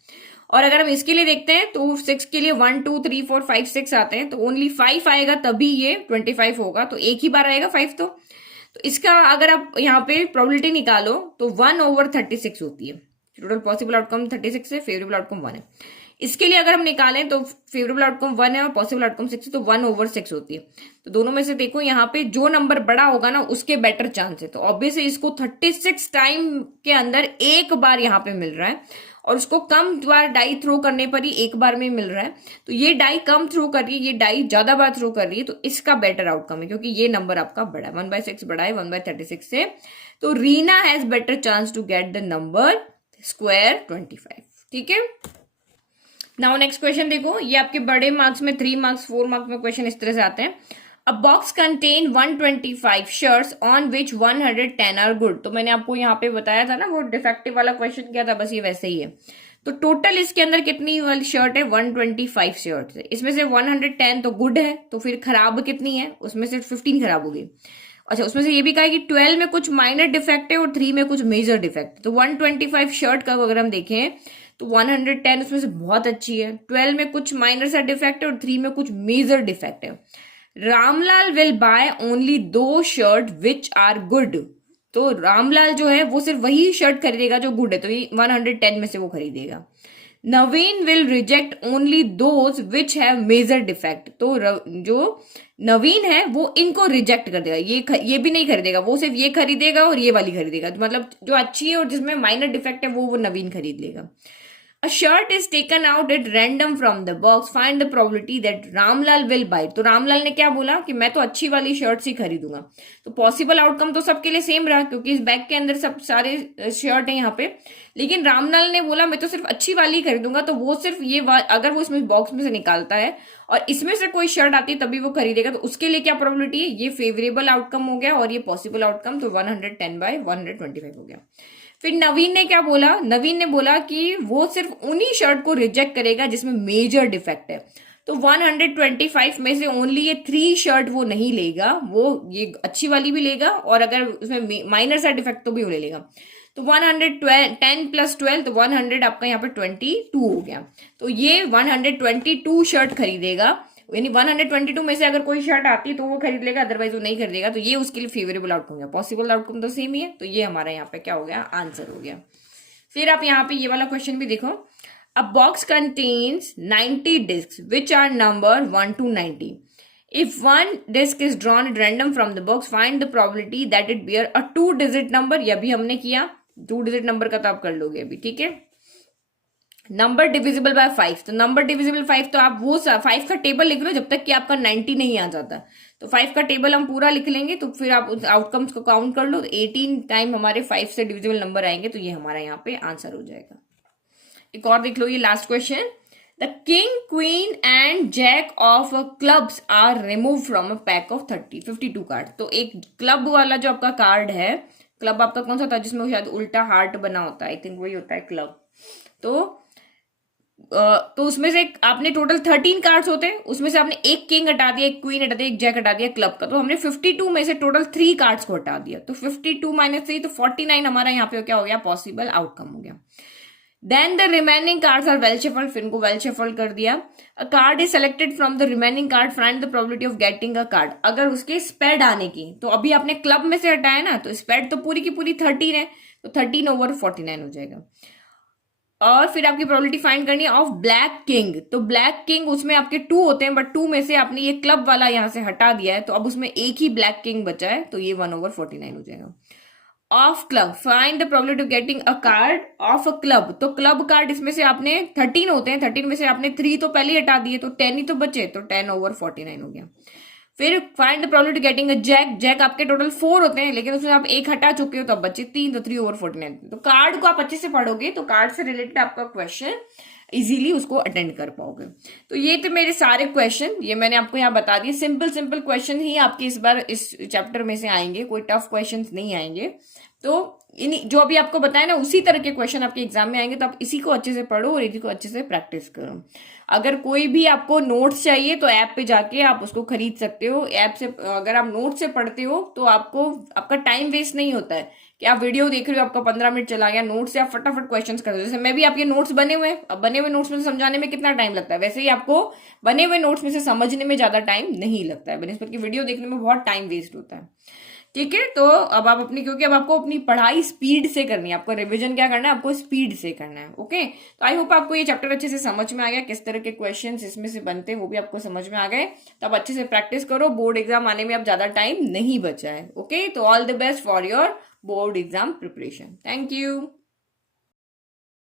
और अगर हम इसके लिए देखते हैं तो 6 के लिए 1 2 3 4 5 6 आते हैं, तो ओनली 5 आएगा तभी ये 25 होगा। तो एक ही बार आएगा 5। तो इसका अगर आप यहाँ पे प्रोबेबिलिटी निकालो तो 1/36 होती है। टोटल पॉसिबल आउटकम 36 है, फेवरेबल आउटकम 1 है। इसके लिए अगर हम निकालें तो फेवरेबल आउटकम 1 है और पॉसिबल आउटकम 6 है, तो 1/6 होती है। तो दोनों में से देखो यहाँ पे जो नंबर बड़ा होगा ना उसके बेटर चांस है। तो ऑब्वियसली इसको 36 टाइम के अंदर एक बार यहाँ पे मिल रहा है, और उसको कम बार डाई थ्रो करने पर ही एक बार में मिल रहा है। तो ये डाई कम थ्रो कर रही है, ये डाई ज्यादा बार थ्रो कर रही है, तो इसका बेटर आउटकम है, क्योंकि ये नंबर आपका बड़ा है, 1/6 बड़ा है 1/36 से। तो Reena has better chance to get the number square 25। ठीक है। नाउ नेक्स्ट क्वेश्चन देखो, ये आपके बड़े मार्क्स में 3 मार्क्स 4 मार्क्स में क्वेश्चन इस तरह से आते हैं। A box contain 125 shirts on which 110 are good. तो मैंने आपको यहाँ पे बताया था ना वो डिफेक्टिव वाला क्वेश्चन क्या था, बस ये वैसे ही है। तो टोटल इसके अंदर कितनी वाली शर्ट है, 125 शर्ट है। इसमें से 110 तो गुड है, तो फिर खराब कितनी है, उसमें से 15 खराब होगी। अच्छा, उसमें से ये भी कहा है कि 12 में कुछ माइनर डिफेक्ट है और 3 में कुछ मेजर डिफेक्ट है। तो 125 शर्ट का अगर हम देखें तो 110 उसमें से बहुत अच्छी है, 12 में कुछ माइनर सा डिफेक्ट है और 3 में कुछ मेजर डिफेक्ट है। Ramlal will buy only 2 shirt which are good. तो रामलाल जो है वो सिर्फ वही शर्ट खरीदेगा जो गुड है, तो ये 110 में से वो खरीदेगा। Naveen will reject only those which have major defect. तो जो नवीन है वो इनको रिजेक्ट कर देगा, ये भी नहीं खरीदेगा, वो सिर्फ ये खरीदेगा और ये वाली खरीदेगा। तो मतलब जो अच्छी है और जिसमें माइनर डिफेक्ट है वो नवीन खरीद लेगा। A shirt is taken out at random from the box. Find the probability that Ramlal will buy. तो रामलाल ने क्या बोला कि मैं तो अच्छी वाली शर्ट ही खरीदूंगा। तो पॉसिबल आउटकम तो सबके लिए सेम रहा, क्योंकि इस बैग के अंदर सब सारे शर्ट है यहाँ पे। लेकिन रामलाल ने बोला मैं तो सिर्फ अच्छी वाली खरीदूंगा, तो वो सिर्फ ये अगर वो इसमें बॉक्स में से निकालता है और इसमें से कोई शर्ट आती है तभी वो खरीदेगा। तो उसके लिए क्या प्रोबेबिलिटी है, ये फेवरेबल आउटकम हो गया और ये पॉसिबल आउटकम, तो 110/125 हो गया। फिर नवीन ने क्या बोला, नवीन ने बोला कि वो सिर्फ उन्हीं शर्ट को रिजेक्ट करेगा जिसमें मेजर डिफेक्ट है। तो 125 में से ओनली ये 3 शर्ट वो नहीं लेगा, वो ये अच्छी वाली भी लेगा और अगर उसमें माइनर सा डिफेक्ट तो भी वो ले लेगा। तो 110 + 12 तो 100 आपका यहाँ पे 22 हो गया। तो ये 122 शर्ट खरीदेगा, यानी 122 में से अगर कोई शर्ट आती है तो वो खरीद लेगा, अदरवाइज वो नहीं खरीदेगा। तो ये उसके लिए फेवरेबल आउटकम हो गया। पॉसिबल आउटकम तो सेम ही है, तो ये हमारा यहाँ पे क्या हो गया, आंसर हो गया। फिर आप यहाँ पे ये वाला क्वेश्चन भी देखो। A box contains 90 disc which are number 1 to 90. If one disc is drawn at random from the box, find the probability that it bear a 2-digit number. ये भी हमने किया, 2-digit नंबर का तो आप कर लोगे अभी, ठीक है। नंबर डिविजिबल बाय 5, तो नंबर डिविजिबल 5 तो आप वो 5 का टेबल लिख लो जब तक कि आपका 90 नहीं आ जाता। तो 5 का टेबल हम पूरा लिख लेंगे, तो फिर आप उस आउटकम्स को काउंट कर लो, तो 18 टाइम हमारे 5 से डिविजिबल नंबर आएंगे, तो ये हमारा यहाँ पे आंसर हो जाएगा। एक और देख लो, ये last question. The king queen and jack of clubs are remove from a pack of 52 card. तो एक क्लब वाला जो आपका कार्ड है, क्लब आपका कौन सा था जिसमें शायद उल्टा हार्ट बना होता है, आई थिंक वही होता है क्लब। तो उसमें से आपने टोटल 13 कार्ड्स होते हैं, उसमें से आपने एक किंग हटा दिया, एक क्वीन हटा दिया, एक जैक हटा दिया क्लब का। तो हमने 52 में से टोटल 3 कार्ड्स को हटा दिया। तो 52 - 3 तो 49 हमारा यहाँ पे क्या हो गया, पॉसिबल आउटकम हो गया। Then the remaining cards are well shuffled, फिर इनको वेल शफल्ड कर दिया। A card is selected from the remaining card, find the probability of getting a card. अगर उसके स्पेड आने की, तो अभी आपने क्लब में से हटाया ना, तो स्पेड तो पूरी की पूरी 13 है, तो 13/49 हो जाएगा। और फिर आपकी प्रोबेबिलिटी फाइंड करनी है ऑफ ब्लैक किंग। तो ब्लैक किंग उसमें आपके 2 होते हैं, बट 2 में से आपने ये क्लब वाला यहां से हटा दिया है, तो अब उसमें एक ही ब्लैक किंग बचा है, तो ये 1/49 हो जाएगा। Of club, find the probability of getting a card of a club. तो क्लब कार्ड इसमें से आपने 13 होते हैं, 13 में से आपने 3 तो पहले ही हटा दिए, तो 10 ही तो बचे, तो 10/49 हो गया। फिर find the probability getting a jack. Jack आपके टोटल 4 होते हैं, लेकिन उसमें आप एक हटा चुके हो, तो अब बचे 3, तो 3/49। तो कार्ड को आप अच्छे से पढ़ोगे तो कार्ड से रिलेटेड आपका क्वेश्चन इजीली उसको अटेंड कर पाओगे। तो ये थे मेरे सारे क्वेश्चन, ये मैंने आपको यहाँ बता दिए। सिंपल सिंपल क्वेश्चन ही आपके इस बार इस चैप्टर में से आएंगे, कोई टफ क्वेश्चन नहीं आएंगे। तो इन जो अभी आपको बताया ना, उसी तरह के क्वेश्चन आपके एग्जाम में आएंगे, तो आप इसी को अच्छे से पढ़ो और इसी को अच्छे से प्रैक्टिस करो। अगर कोई भी आपको नोट्स चाहिए तो ऐप पे जाके आप उसको खरीद सकते हो। ऐप से अगर आप नोट से पढ़ते हो तो आपको आपका टाइम वेस्ट नहीं होता है कि आप वीडियो देख रहे हो, आपका 15 मिनट चला गया, नोट से आप फटाफट क्वेश्चंस कर दो। जैसे मैं भी आपके नोट्स बने हुए, अब बने हुए नोट्स में समझाने में कितना टाइम लगता है, वैसे ही आपको बने हुए नोट्स में से समझने में ज्यादा टाइम नहीं लगता है, बनस्पत की वीडियो देखने में बहुत टाइम वेस्ट होता है। ठीक है, तो अब आप अपनी, क्योंकि अब आपको अपनी पढ़ाई स्पीड से करनी है, आपको रिवीजन क्या करना है, आपको स्पीड से करना है। ओके, तो आई होप आपको ये चैप्टर अच्छे से समझ में आ गया, किस तरह के क्वेश्चंस इसमें से बनते हैं वो भी आपको समझ में आ गए। तो आप अच्छे से प्रैक्टिस करो, बोर्ड एग्जाम आने में अब ज्यादा टाइम नहीं बचा है। ओके, तो all the best for your board exam preparation. Thank you.